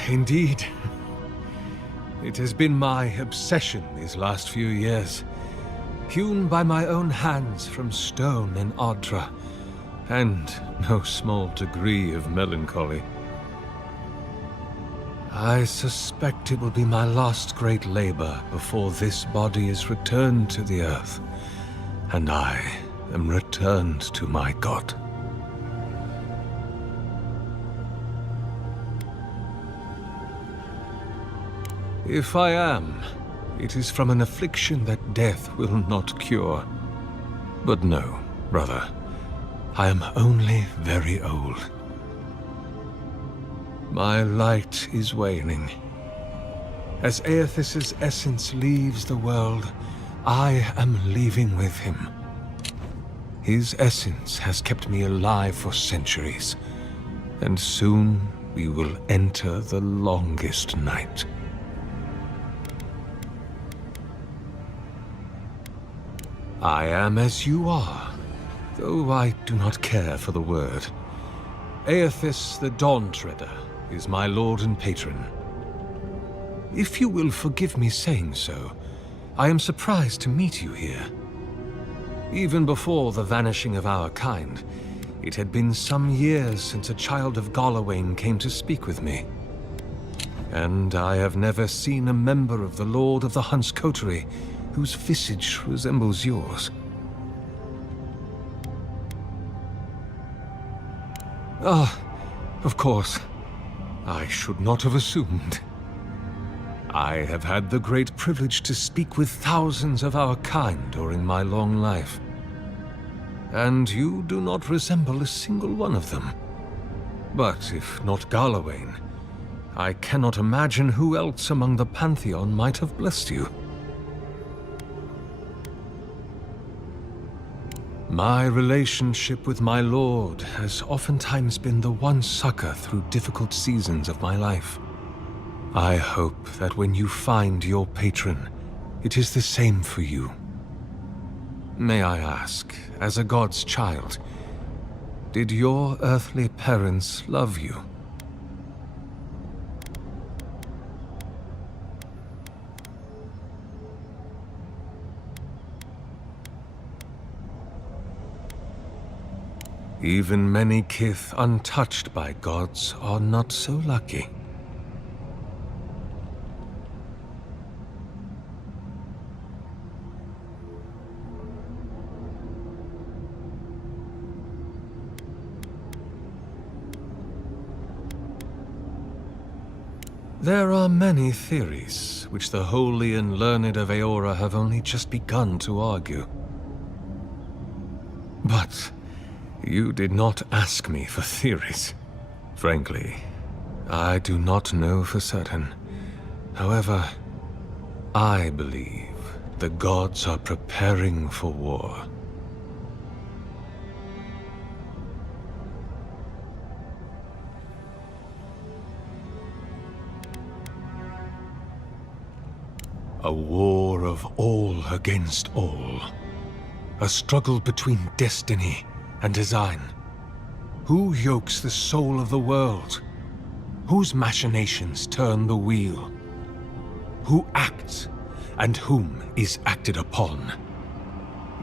Indeed. It has been my obsession these last few years. Hewn by my own hands from stone in Adra, and no small degree of melancholy. I suspect it will be my last great labor before this body is returned to the earth, and I am returned to my god. If I am, it is from an affliction that death will not cure. But no, brother, I am only very old. My light is waning. As Aethys' essence leaves the world, I am leaving with him. His essence has kept me alive for centuries, and soon we will enter the longest night. I am as you are, though I do not care for the word. Aethys the Dawn-Treader is my lord and patron. If you will forgive me saying so, I am surprised to meet you here. Even before the vanishing of our kind, it had been some years since a child of Galawain came to speak with me. And I have never seen a member of the Lord of the Hunt's coterie whose visage resembles yours. Ah, of course. I should not have assumed. I have had the great privilege to speak with thousands of our kind during my long life. And you do not resemble a single one of them. But if not Galawain, I cannot imagine who else among the Pantheon might have blessed you. My relationship with my lord has oftentimes been the one succor through difficult seasons of my life. I hope that when you find your patron, it is the same for you. May I ask, as a god's child, did your earthly parents love you? Even many kith untouched by gods are not so lucky. There are many theories, which the holy and learned of Eora have only just begun to argue. But you did not ask me for theories. Frankly, I do not know for certain. However, I believe the gods are preparing for war. A war of all against all. A struggle between destiny and design. Who yokes the soul of the world? Whose machinations turn the wheel? Who acts, and whom is acted upon?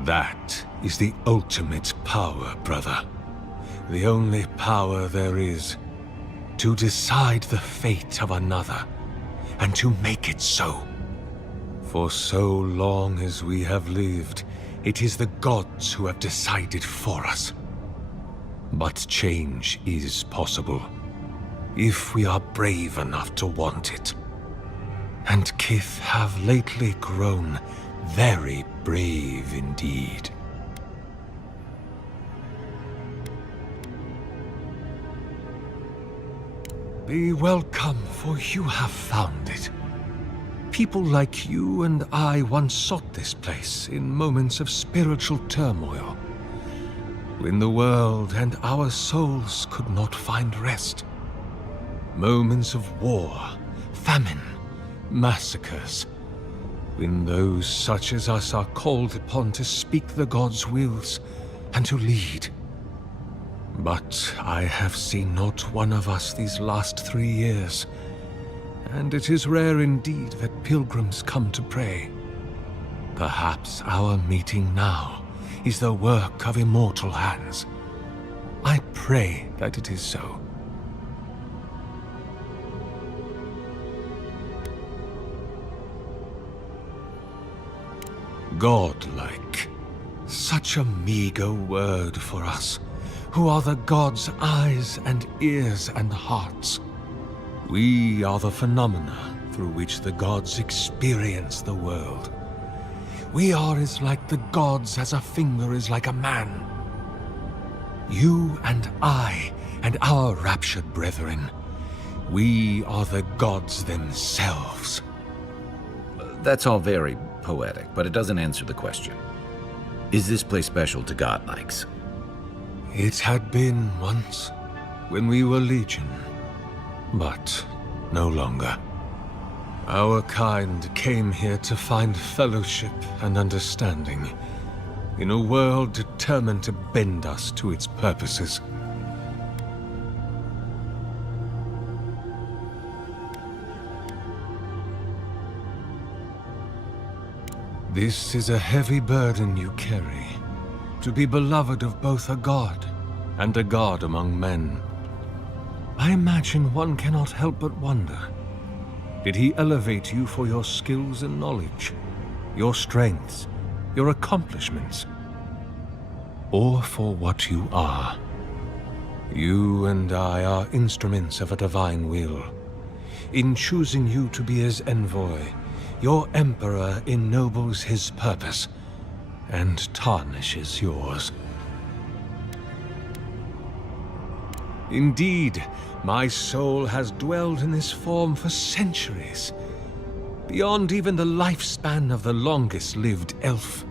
That is the ultimate power, brother. The only power there is to decide the fate of another, and to make it so. For so long as we have lived, it is the gods who have decided for us. But change is possible, if we are brave enough to want it. And kith have lately grown very brave indeed. Be welcome, for you have found it. People like you and I once sought this place in moments of spiritual turmoil, when the world and our souls could not find rest. Moments of war, famine, massacres, when those such as us are called upon to speak the gods' wills and to lead. But I have seen not one of us these last 3 years, and it is rare indeed that pilgrims come to pray. Perhaps our meeting now is the work of immortal hands. I pray that it is so. Godlike. Such a meager word for us, who are the gods' eyes and ears and hearts. We are the phenomena through which the gods experience the world. We are as like the gods as a finger is like a man. You and I and our raptured brethren, we are the gods themselves. That's all very poetic, but it doesn't answer the question. Is this place special to godlikes? It had been once, when we were legion, but no longer. Our kind came here to find fellowship and understanding, in a world determined to bend us to its purposes. This is a heavy burden you carry, to be beloved of both a god and a god among men. I imagine one cannot help but wonder, did he elevate you for your skills and knowledge, your strengths, your accomplishments, or for what you are? You and I are instruments of a divine will. In choosing you to be his envoy, your emperor ennobles his purpose and tarnishes yours. Indeed, my soul has dwelled in this form for centuries, beyond even the lifespan of the longest-lived elf.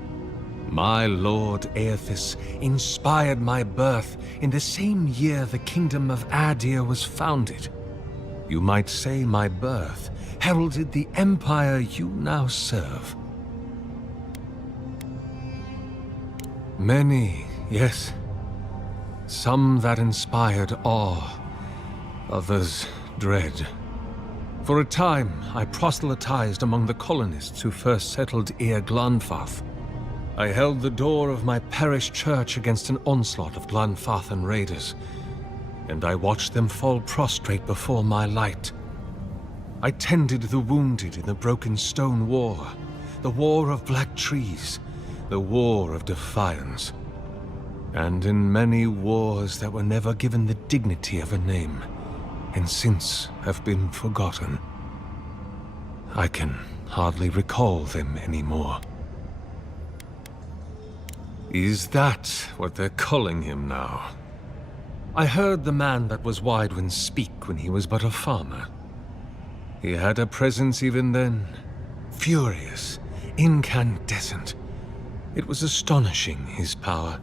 My lord Aethys inspired my birth in the same year the kingdom of Adir was founded. You might say my birth heralded the empire you now serve. Many, yes. Some that inspired awe, others dread. For a time, I proselytized among the colonists who first settled Ea Glanfath. I held the door of my parish church against an onslaught of Glanfathan raiders, and I watched them fall prostrate before my light. I tended the wounded in the Broken Stone War, the War of Black Trees, the War of Defiance, and in many wars that were never given the dignity of a name, and since have been forgotten. I can hardly recall them anymore. Is that what they're calling him now? I heard the man that was Widewin speak when he was but a farmer. He had a presence even then, furious, incandescent. It was astonishing, his power.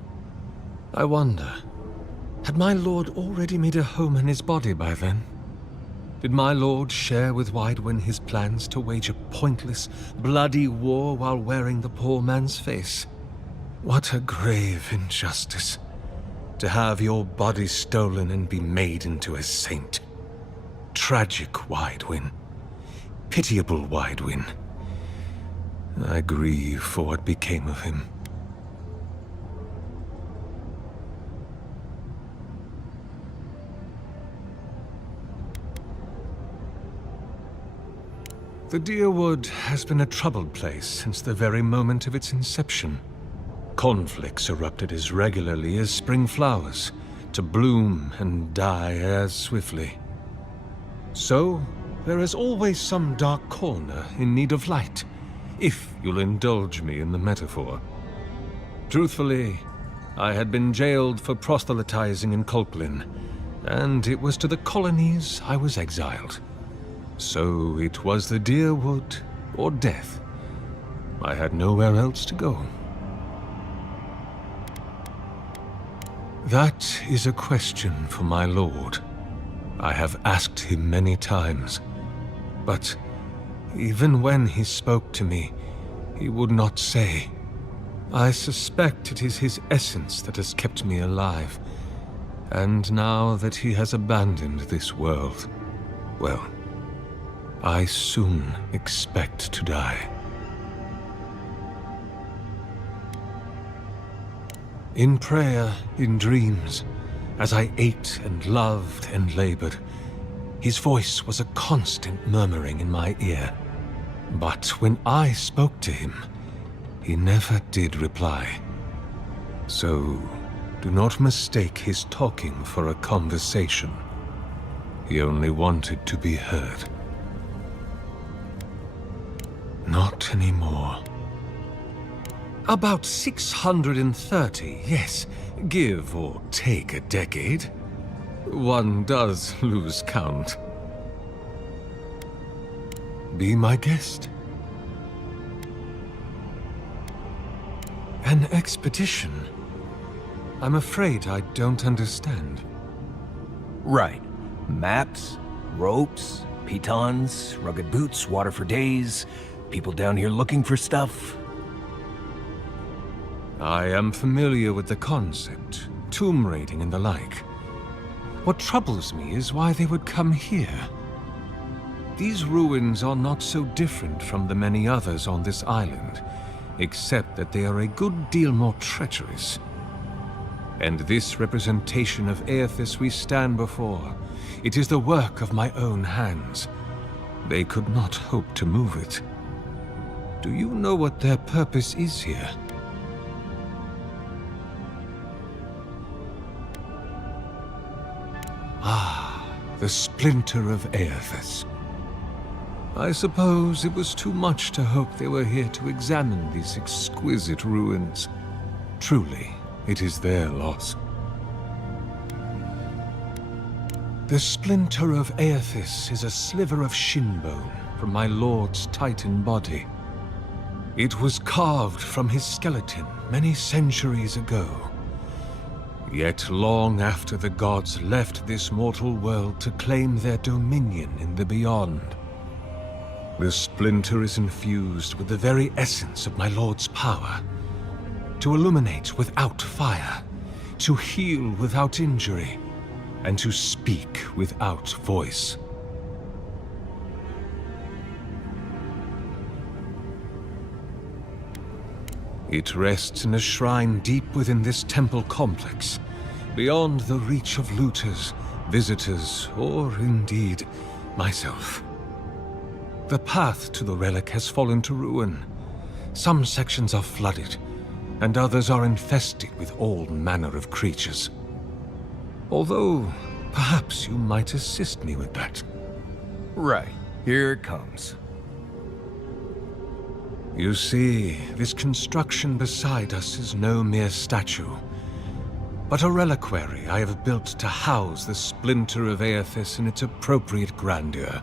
I wonder, had my lord already made a home in his body by then? Did my lord share with Widewin his plans to wage a pointless, bloody war while wearing the poor man's face? What a grave injustice. To have your body stolen and be made into a saint. Tragic Widewin. Pitiable Widewin. I grieve for what became of him. The Deerwood has been a troubled place since the very moment of its inception. Conflicts erupted as regularly as spring flowers, to bloom and die as swiftly. So, there is always some dark corner in need of light, if you'll indulge me in the metaphor. Truthfully, I had been jailed for proselytizing in Culplin, and it was to the colonies I was exiled. So it was the Deerwood or death. I had nowhere else to go. That is a question for my lord. I have asked him many times, but even when he spoke to me, he would not say. I suspect it is his essence that has kept me alive, and now that he has abandoned this world, well, I soon expect to die. In prayer, in dreams, as I ate and loved and labored, his voice was a constant murmuring in my ear. But when I spoke to him, he never did reply. So, do not mistake his talking for a conversation. He only wanted to be heard. Not anymore. About 630, yes. Give or take a decade. One does lose count. Be my guest. An expedition? I'm afraid I don't understand. Right. Maps, ropes, pitons, rugged boots, water for days, people down here looking for stuff. I am familiar with the concept, tomb raiding and the like. What troubles me is why they would come here. These ruins are not so different from the many others on this island, except that they are a good deal more treacherous. And this representation of Aethys we stand before, it is the work of my own hands. They could not hope to move it. Do you know what their purpose is here? Ah, the splinter of Aethys. I suppose it was too much to hope they were here to examine these exquisite ruins. Truly, it is their loss. The splinter of Aethys is a sliver of shin bone from my lord's Titan body. It was carved from his skeleton many centuries ago. Yet long after the gods left this mortal world to claim their dominion in the beyond, the splinter is infused with the very essence of my lord's power. To illuminate without fire, to heal without injury, and to speak without voice. It rests in a shrine deep within this temple complex, beyond the reach of looters, visitors, or indeed myself. The path to the relic has fallen to ruin. Some sections are flooded, and others are infested with all manner of creatures. Although, perhaps you might assist me with that. Right. Here it comes. You see, this construction beside us is no mere statue, but a reliquary I have built to house the splinter of Aethys in its appropriate grandeur.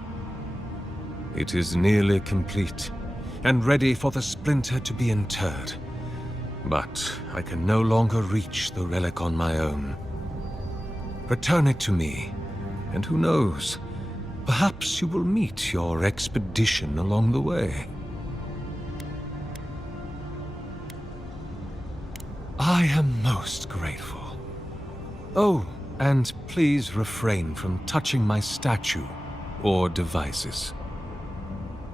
It is nearly complete, and ready for the splinter to be interred. But I can no longer reach the relic on my own. Return it to me, and who knows, perhaps you will meet your expedition along the way. I am most grateful. Oh, and please refrain from touching my statue or devices.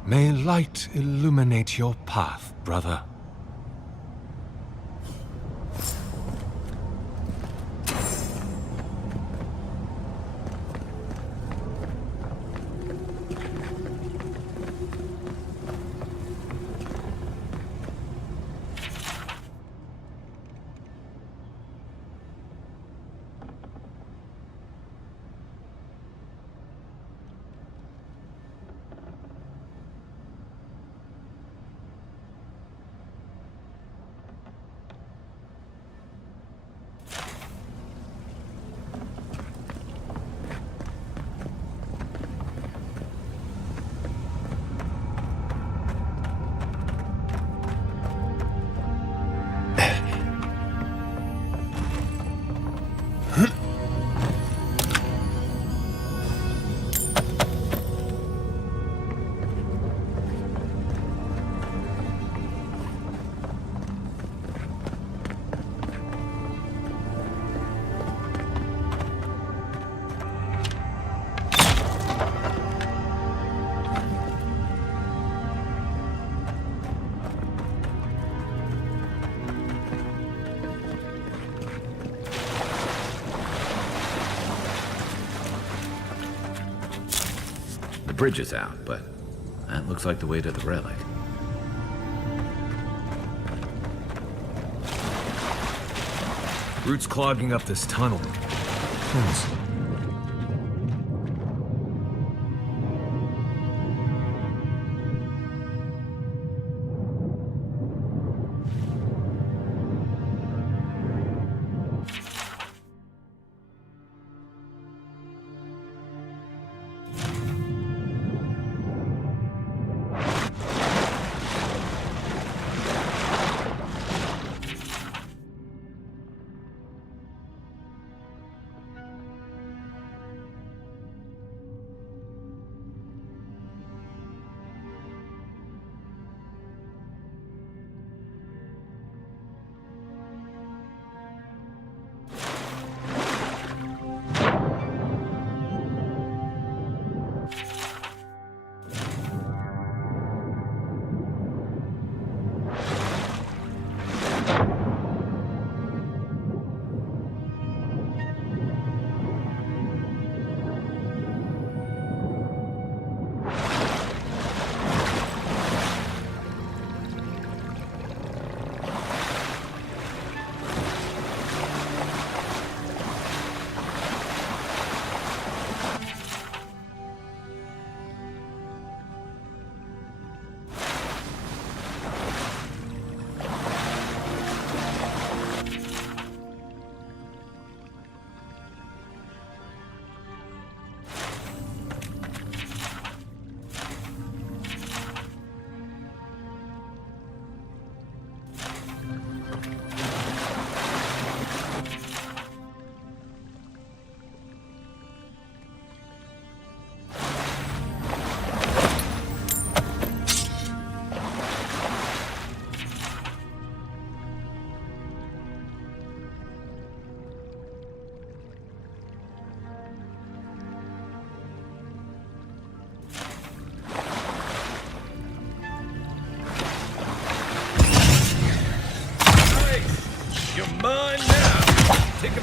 May light illuminate your path, brother. The bridge is out, but that looks like the way to the relic. Roots clogging up this tunnel.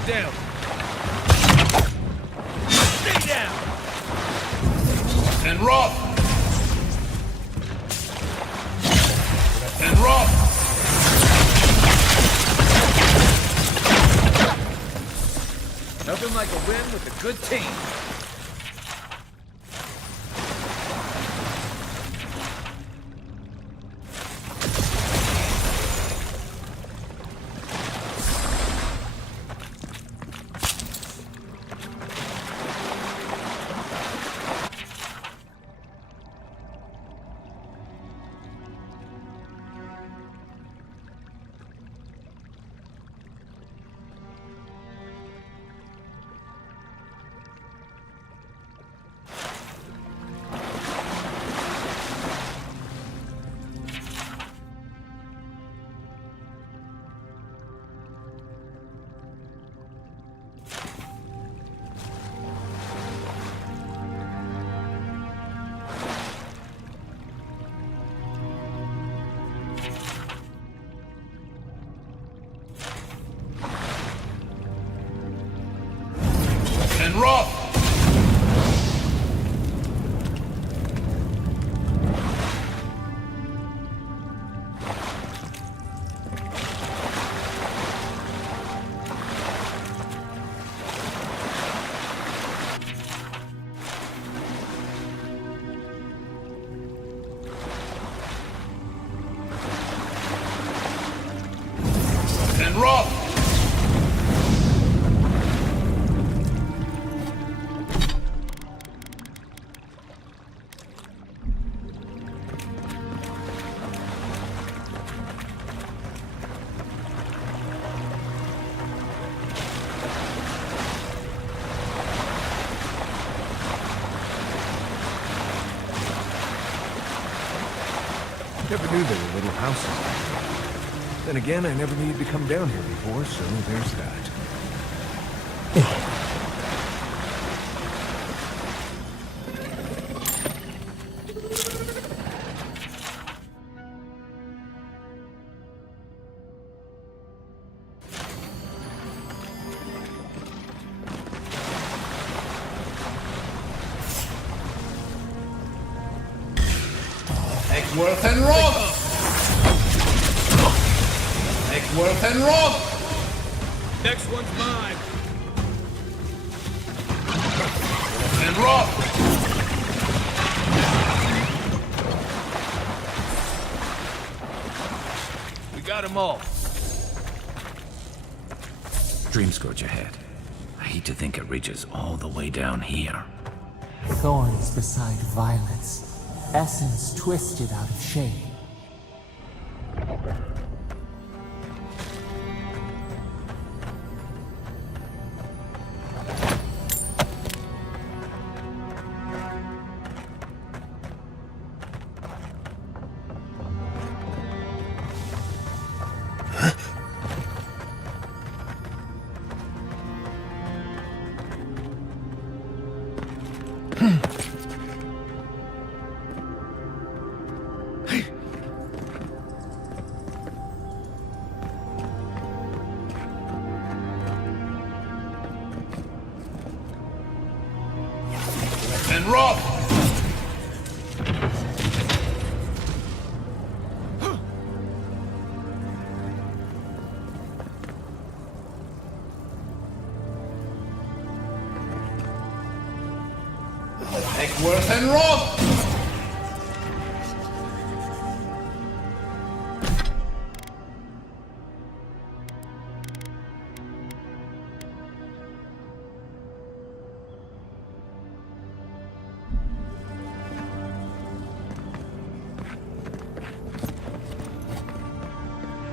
down. Stay down. And rough. And rough. Nothing like a win with a good team. And rough. And rough. Never knew there were little houses. Then again, I never needed to come down here before, so there's that. Eggsworth and Roth! Eggsworth and Roth! Next one's mine. And Roth! We got them all. Dream Scourge ahead. I hate to think it reaches all the way down here. Thorns beside violets. Essence twisted out of shape. And Roth! Eggsworth and Roth!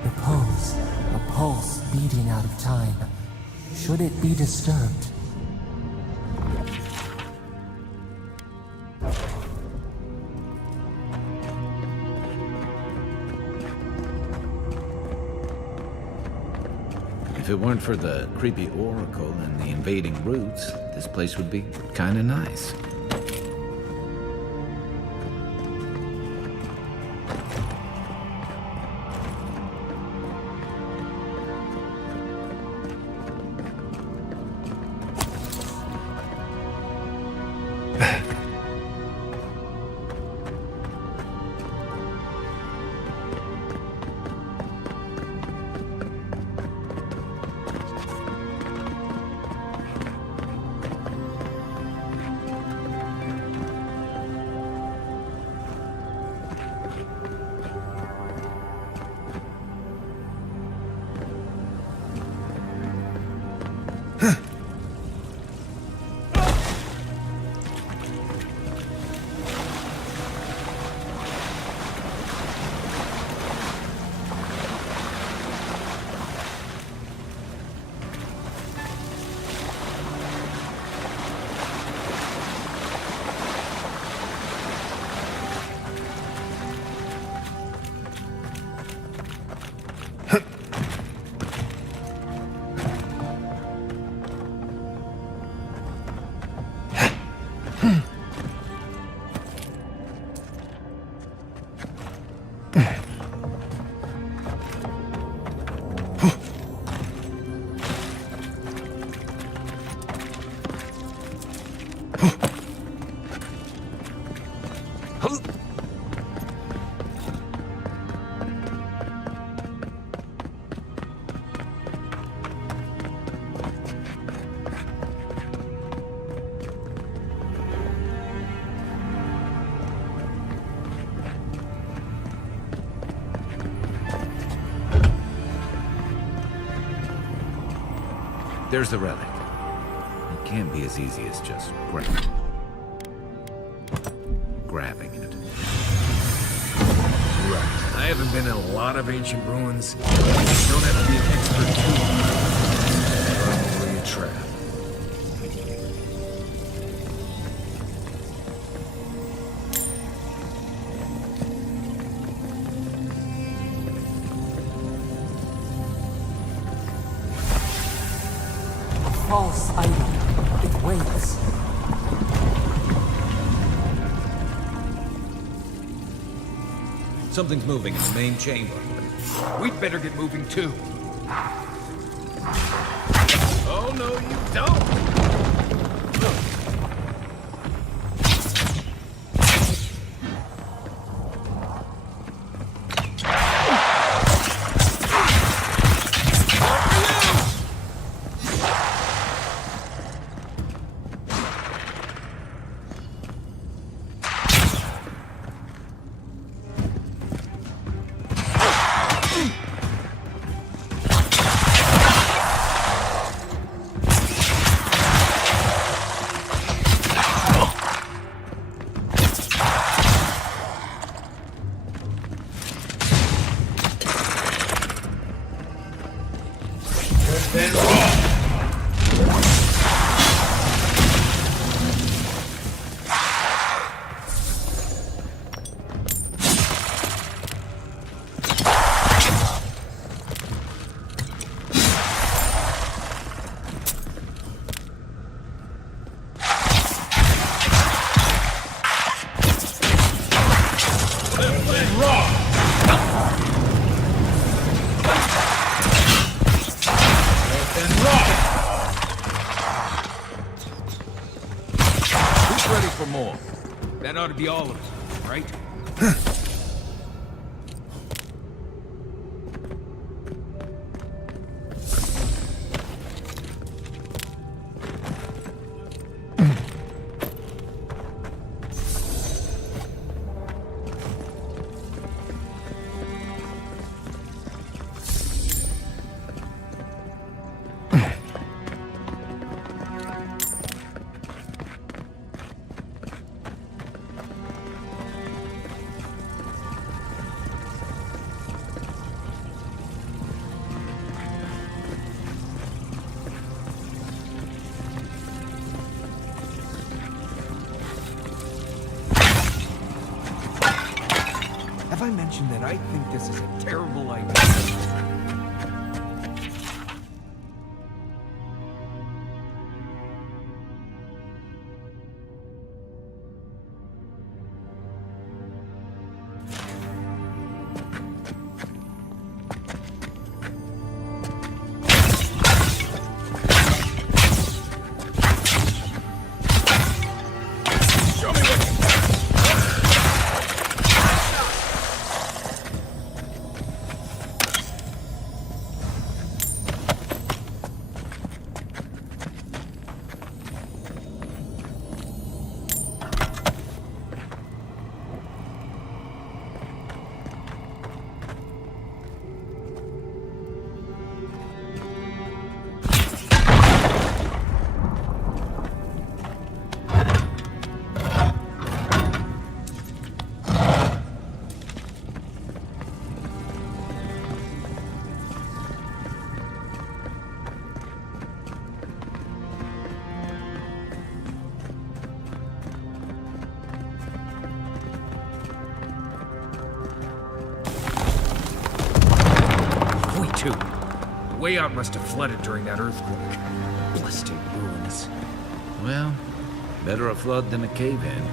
A pulse beating out of time. Should it be disturbed? If it weren't for the creepy oracle and the invading roots, this place would be kinda nice. There's the relic. It can't be as easy as just grabbing it. Right. I haven't been in a lot of ancient ruins. You don't have to be an expert too. Probably a trap. False idol. It waits. Something's moving in the main chamber. We'd better get moving too. Oh, no, you don't! For more. That ought to be all of us, right? Have I mentioned that I think this is a terrible idea? The way out must have flooded during that earthquake. Blasted ruins. Well, better a flood than a cave-in.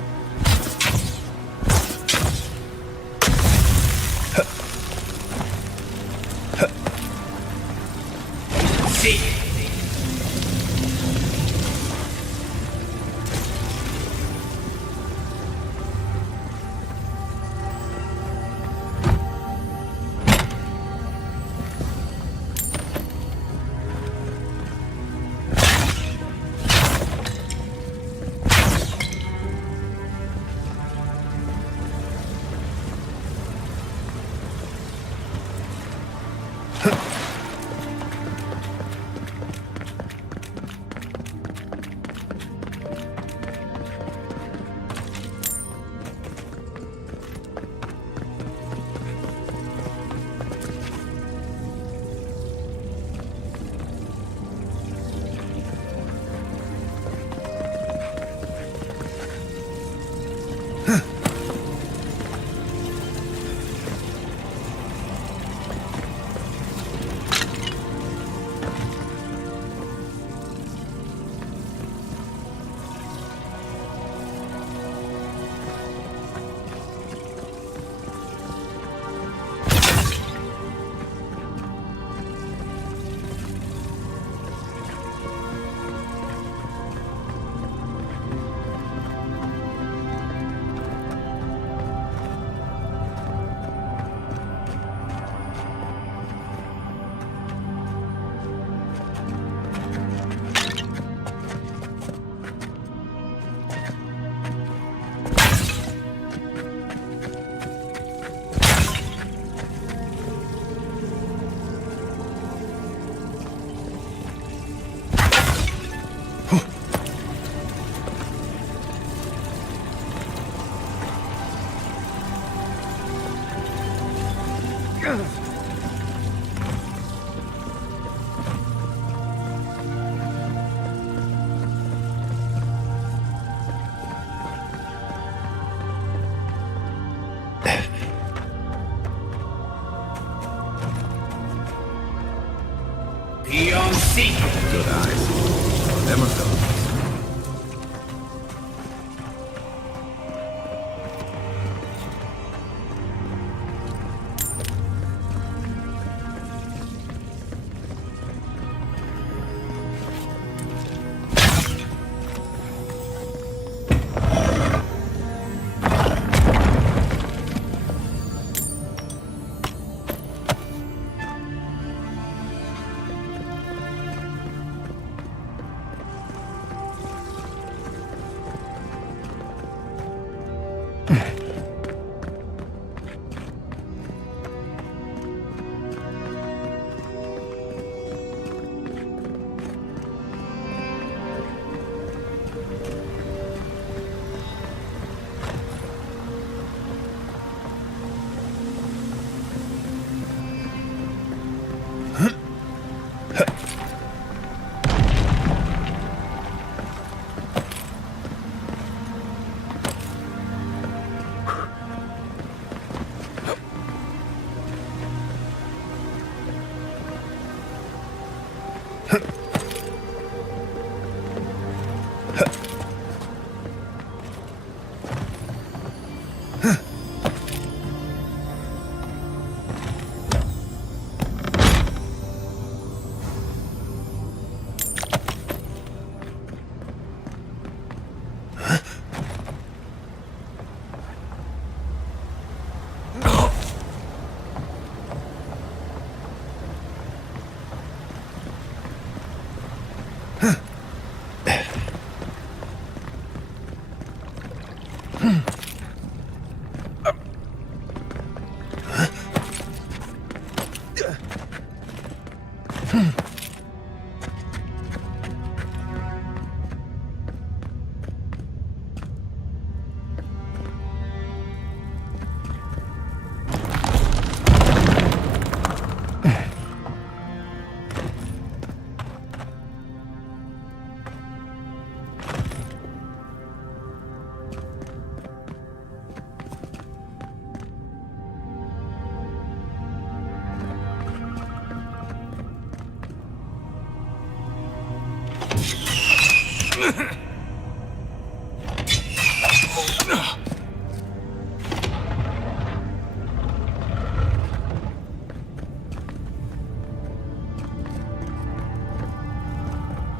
Good eyes. Them are those.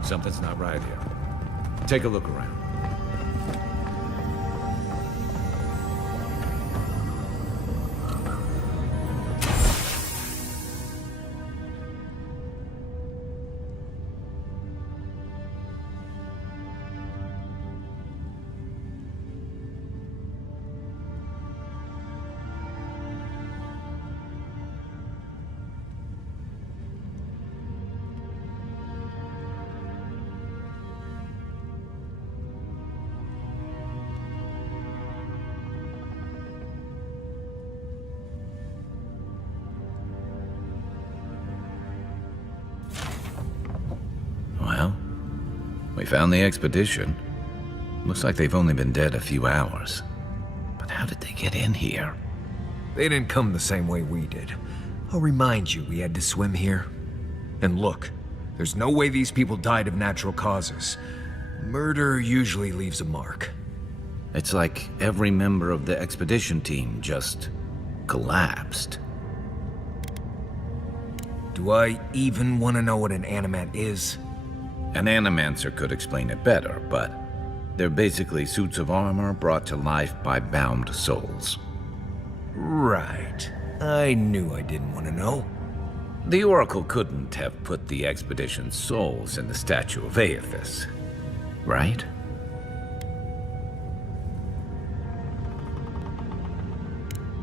Something's not right here. Take a look around. Well, we found the expedition. Looks like they've only been dead a few hours. But how did they get in here? They didn't come the same way we did. I'll remind you we had to swim here. And look, there's no way these people died of natural causes. Murder usually leaves a mark. It's like every member of the expedition team just collapsed. Do I even want to know what an animat is? An animancer could explain it better, but they're basically suits of armor brought to life by bound souls. Right. I knew I didn't want to know. The Oracle couldn't have put the expedition's souls in the statue of Aethys, right?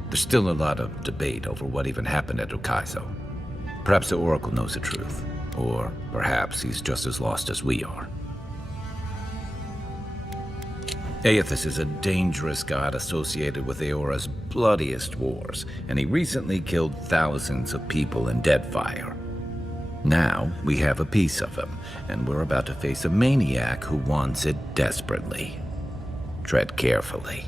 There's still a lot of debate over what even happened at Ukaizo. Perhaps the Oracle knows the truth, or perhaps he's just as lost as we are. Aethys is a dangerous god associated with Eora's bloodiest wars, and he recently killed thousands of people in Deadfire. Now, we have a piece of him, and we're about to face a maniac who wants it desperately. Tread carefully.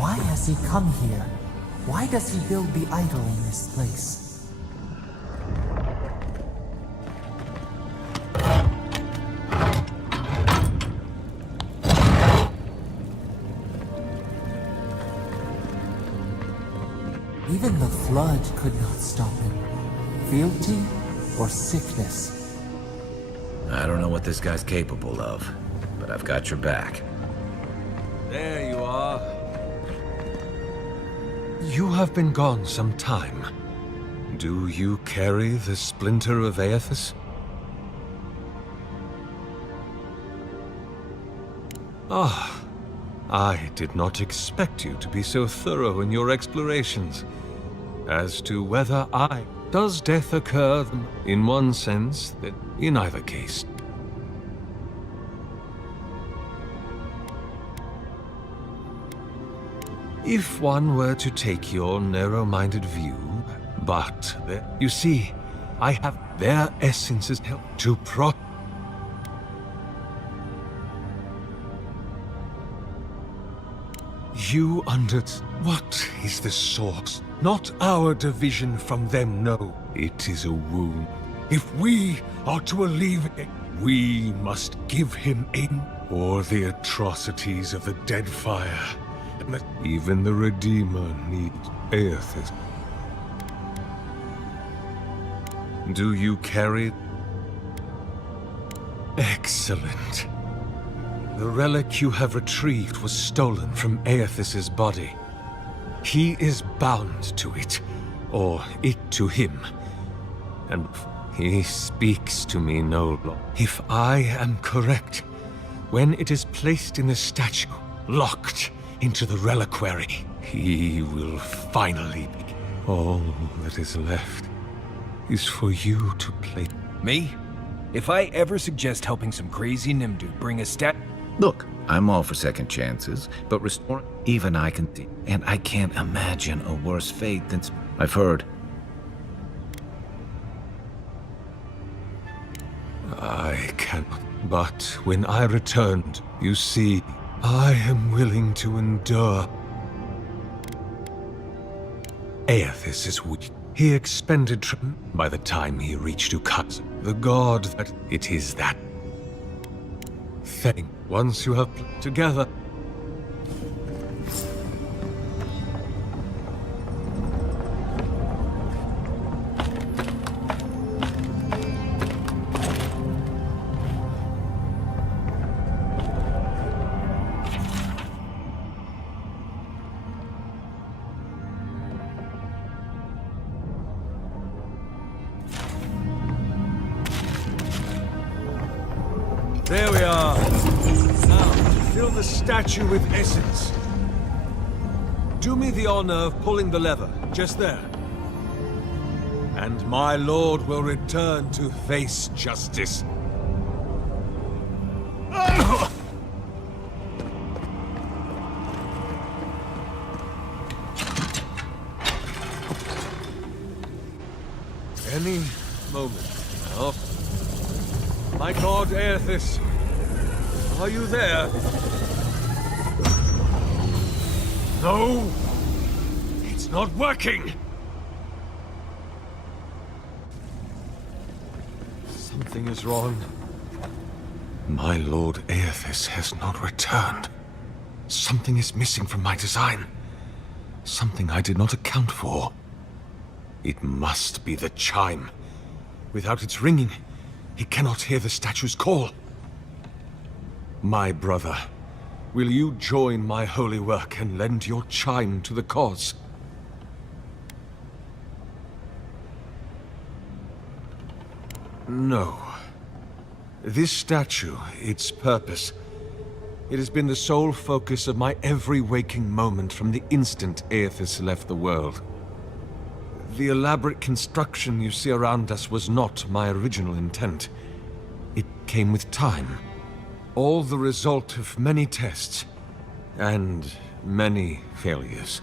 Why has he come here? Why does he build the idol in this place? Even the flood could not stop him. Fealty or sickness? I don't know what this guy's capable of, but I've got your back. There you are. You have been gone some time. Do you carry the splinter of Aethys? Ah, I did not expect you to be so thorough in your explorations. As to whether does death occur in one sense, that in either case. If one were to take your narrow-minded view, but you see, I have their essences help to You what is the source? Not our division from them, no. It is a wound. If we are to alleviate, we must give him aid, or the atrocities of the Deadfire. Even the Redeemer needs Aethys. Do you carry? Excellent. The relic you have retrieved was stolen from Aethys's body. He is bound to it, or it to him. And he speaks to me no longer. If I am correct, when it is placed in the statue, locked into the reliquary, he will finally be. All that is left is for you to play. Me? If I ever suggest helping some crazy Nimdu bring a Look, I'm all for second chances, but restore even I can see. And I can't imagine a worse fate than I've heard. I cannot. But when I returned, you see, I am willing to endure. Aethys is weak. He expended by the time he reached Ukaz. The god that it is that thing. Once you have together. There we are. Now, fill the statue with essence. Do me the honor of pulling the lever, just there. And my lord will return to face justice. Any moment now. My god Aethys, are you there? No! It's not working! Something is wrong. My lord Aethys has not returned. Something is missing from my design. Something I did not account for. It must be the chime. Without its ringing, he cannot hear the statue's call. My brother, will you join my holy work and lend your chime to the cause? No. This statue, its purpose, it has been the sole focus of my every waking moment from the instant Aethys left the world. The elaborate construction you see around us was not my original intent. It came with time. All the result of many tests, and many failures.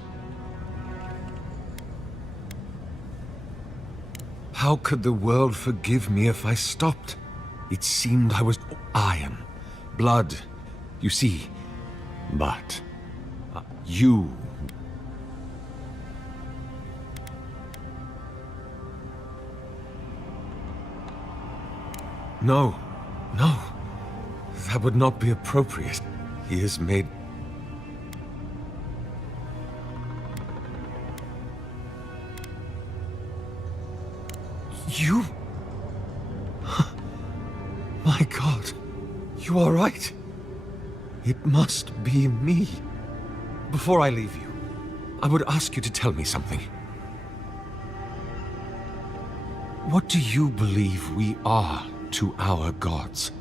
How could the world forgive me if I stopped? It seemed I was iron, blood, you see. But you... No, no. That would not be appropriate. He has made... You? My God, you are right. It must be me. Before I leave you, I would ask you to tell me something. What do you believe we are to our gods?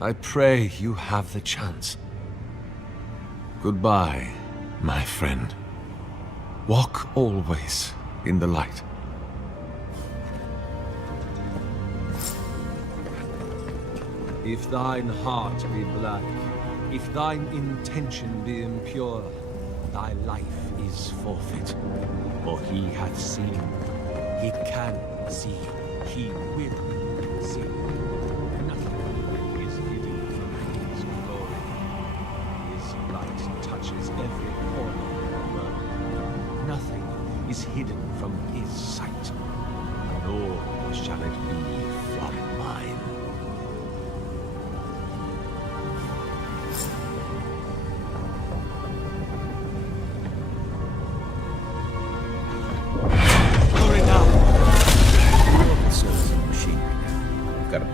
I pray you have the chance. Goodbye, my friend. Walk always in the light. If thine heart be black, if thine intention be impure, thy life is forfeit. For he hath seen, he can see, he will see. Nothing is hidden from his glory. His light touches every corner of the world. Nothing is hidden from his sight, nor shall it be from mine.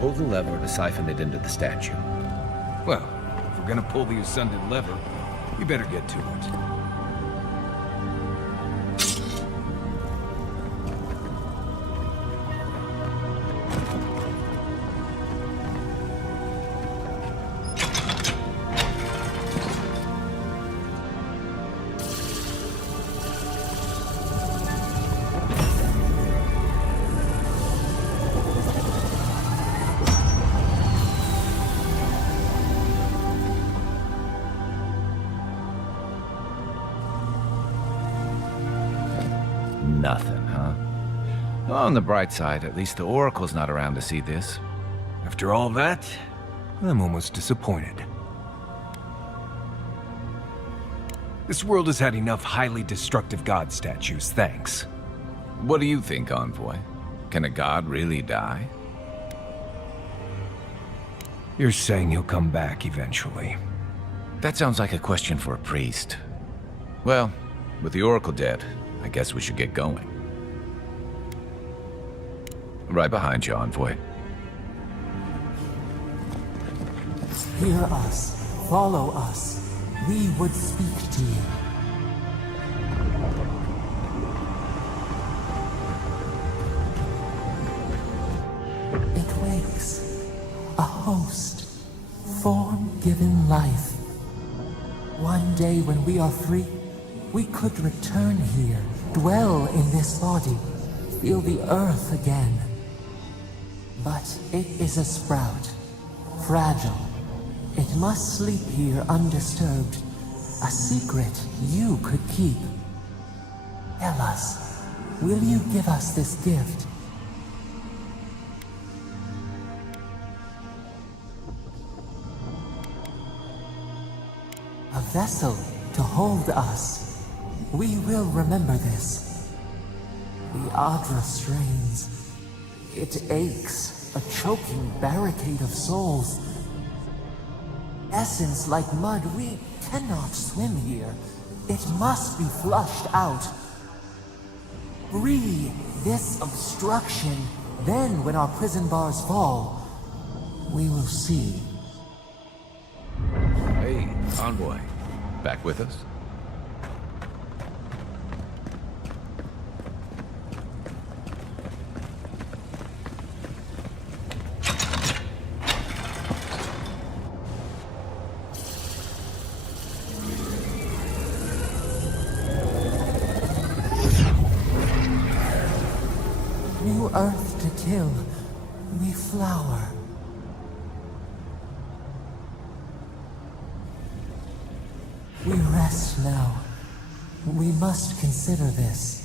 Pull the lever to siphon it into the statue. Well, if we're gonna pull the ascended lever, we better get to it. Nothing, huh? On the bright side, at least the Oracle's not around to see this. After all that, I'm almost disappointed. This world has had enough highly destructive god statues, thanks. What do you think, Envoy? Can a god really die? You're saying he'll come back eventually. That sounds like a question for a priest. Well, with the Oracle dead, I guess we should get going. Right behind you, Envoy. Hear us. Follow us. We would speak to you. It wakes. A host. Form given life. One day when we are free, we could return here, dwell in this body, feel the earth again. But it is a sprout, fragile. It must sleep here undisturbed, a secret you could keep. Tell us, will you give us this gift? A vessel to hold us. We will remember this. The Adra strains. It aches, a choking barricade of souls. Essence like mud, we cannot swim here. It must be flushed out. Free this obstruction, then when our prison bars fall, we will see. Hey, Envoy. Back with us? New earth to till, we flower. We rest now. We must consider this.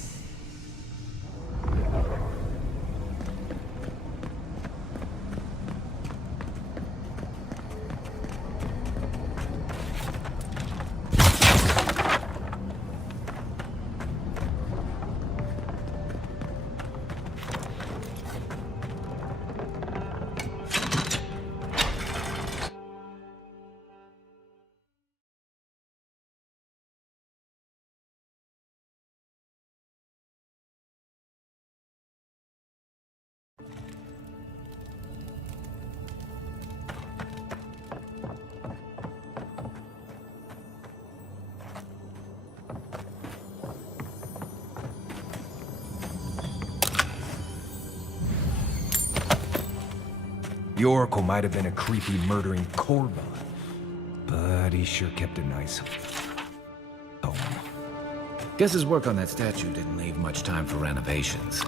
The Oracle might have been a creepy, murdering Korba, but he sure kept a nice home. Guess his work on that statue didn't leave much time for renovations.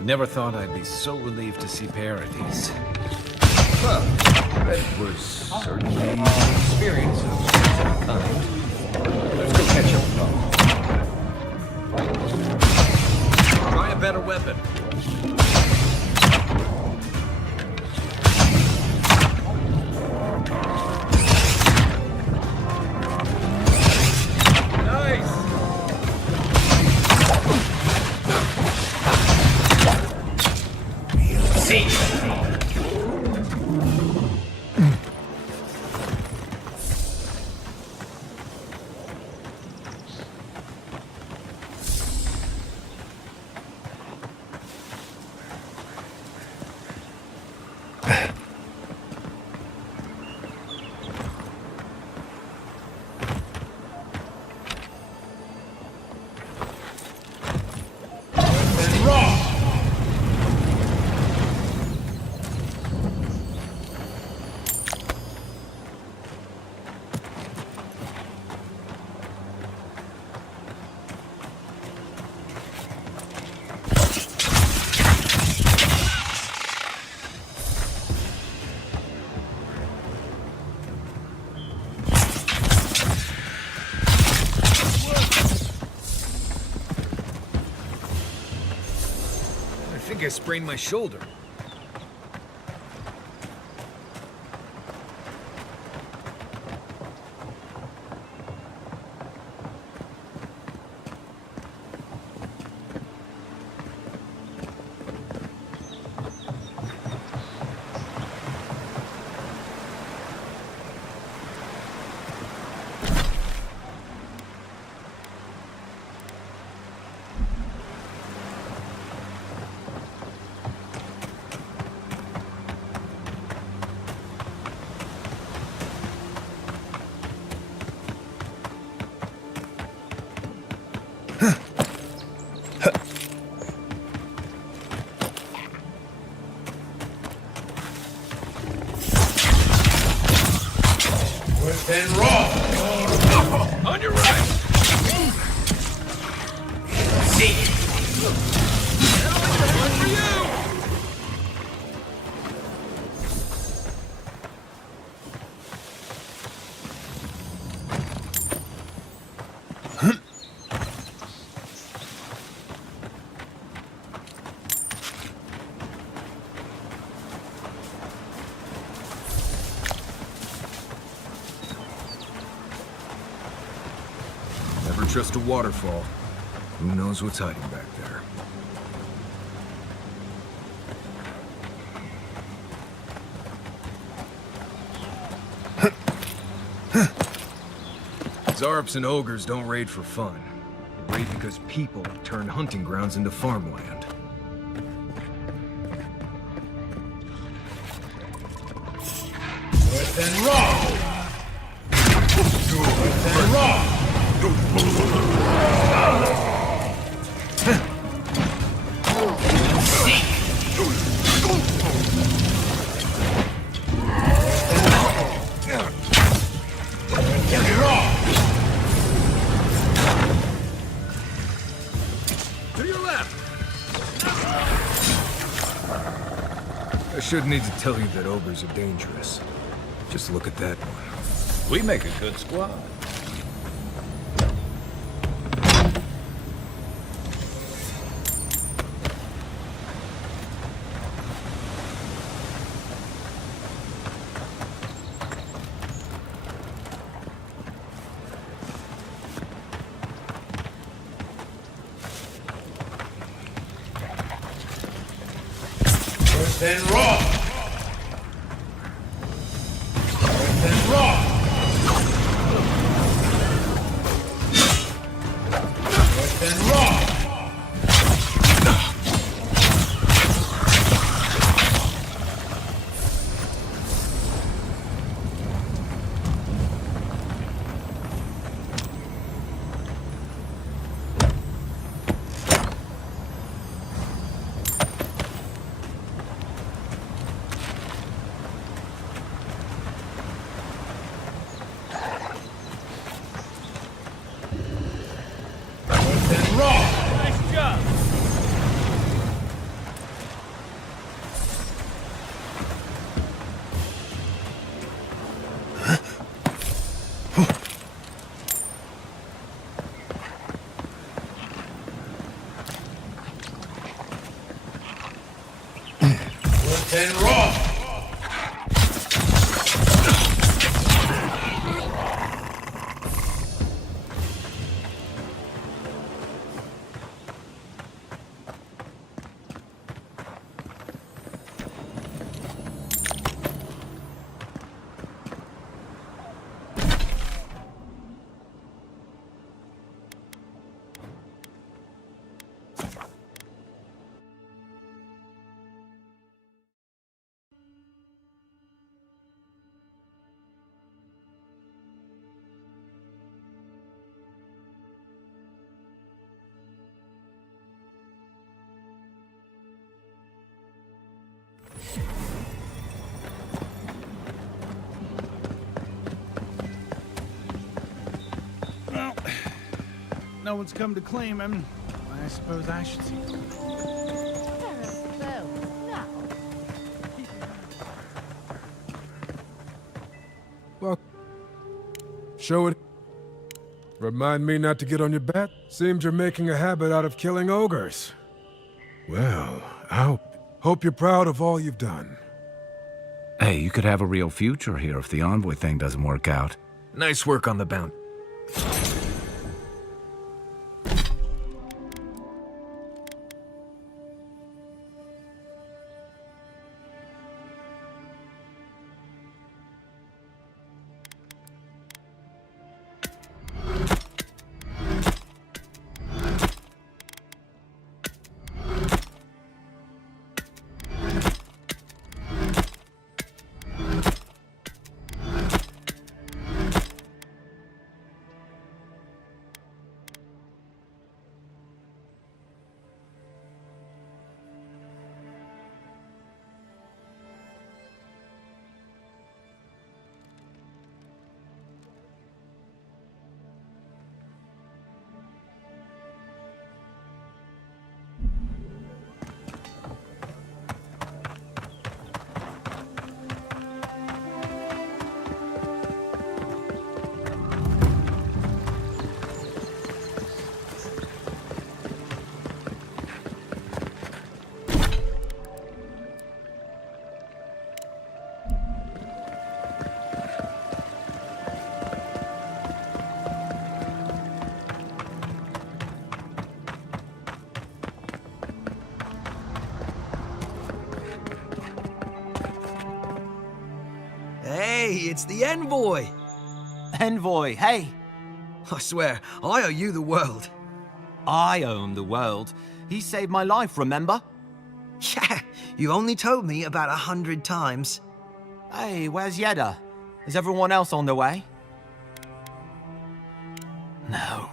Never thought I'd be so relieved to see Parodies. Well, that was certainly an experience of some kind. Let's go catch up. Try a better weapon. I think I sprained my shoulder. Then raw! On your right! See! One for you! Never trust a waterfall. Who knows what's hiding back there? Zarps and ogres don't raid for fun. They raid because people turn hunting grounds into farmland. North and raw! North and raw! To your left! I shouldn't need to tell you that ogres are dangerous. Just look at that one. We make a good squad. Then raw! Then raw! Then raw! Nice job! Then raw! Well, no one's come to claim him. I suppose I should see. Well, show it. Remind me not to get on your back. Seems you're making a habit out of killing ogres. Well, I hope you're proud of all you've done. Hey, you could have a real future here if the envoy thing doesn't work out. Nice work on the bounty. Hey, it's the envoy! Envoy, hey! I swear, I owe you the world. I owe him the world. He saved my life, remember? Yeah, you only told me about 100 times. Hey, where's Yeda? Is everyone else on their way? No.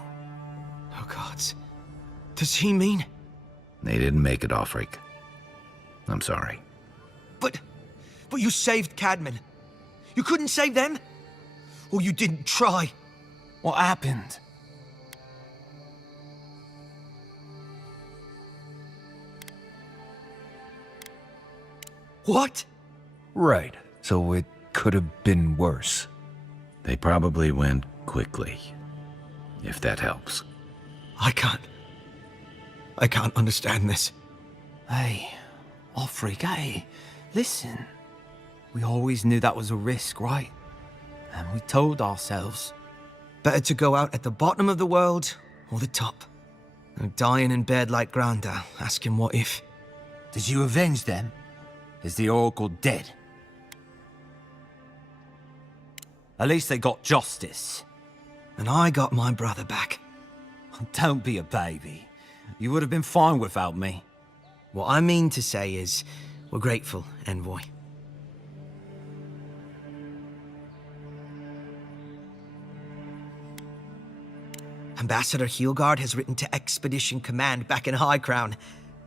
Oh, gods. Does he mean? They didn't make it, Offric. I'm sorry. But you saved Cadman. You couldn't save them? Or you didn't try? What happened? What? Right, so it could have been worse. They probably went quickly, if that helps. I can't understand this. Hey, Offric, hey, listen. We always knew that was a risk, right? And we told ourselves. Better to go out at the bottom of the world or the top. And dying in bed like Granda, asking what if. Did you avenge them? Is the Oracle dead? At least they got justice. And I got my brother back. Don't be a baby. You would have been fine without me. What I mean to say is, we're grateful, Envoy. Ambassador Heelguard has written to Expedition Command back in High Crown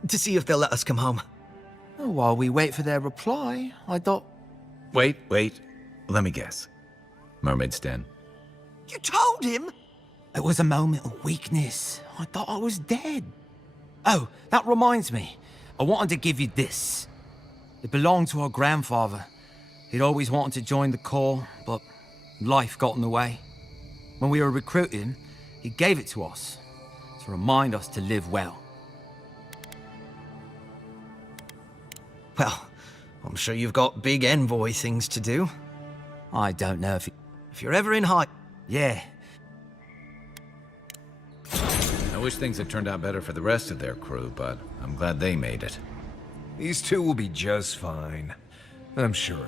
to see if they'll let us come home. Oh, while we wait for their reply, I thought... Wait. Let me guess. Mermaid's Den. You told him? It was a moment of weakness. I thought I was dead. Oh, that reminds me. I wanted to give you this. It belonged to our grandfather. He'd always wanted to join the Corps, but life got in the way. When we were recruiting, he gave it to us to remind us to live well. Well, I'm sure you've got big envoy things to do. I don't know if you're ever in high... Yeah. I wish things had turned out better for the rest of their crew, but I'm glad they made it. These two will be just fine. I'm sure.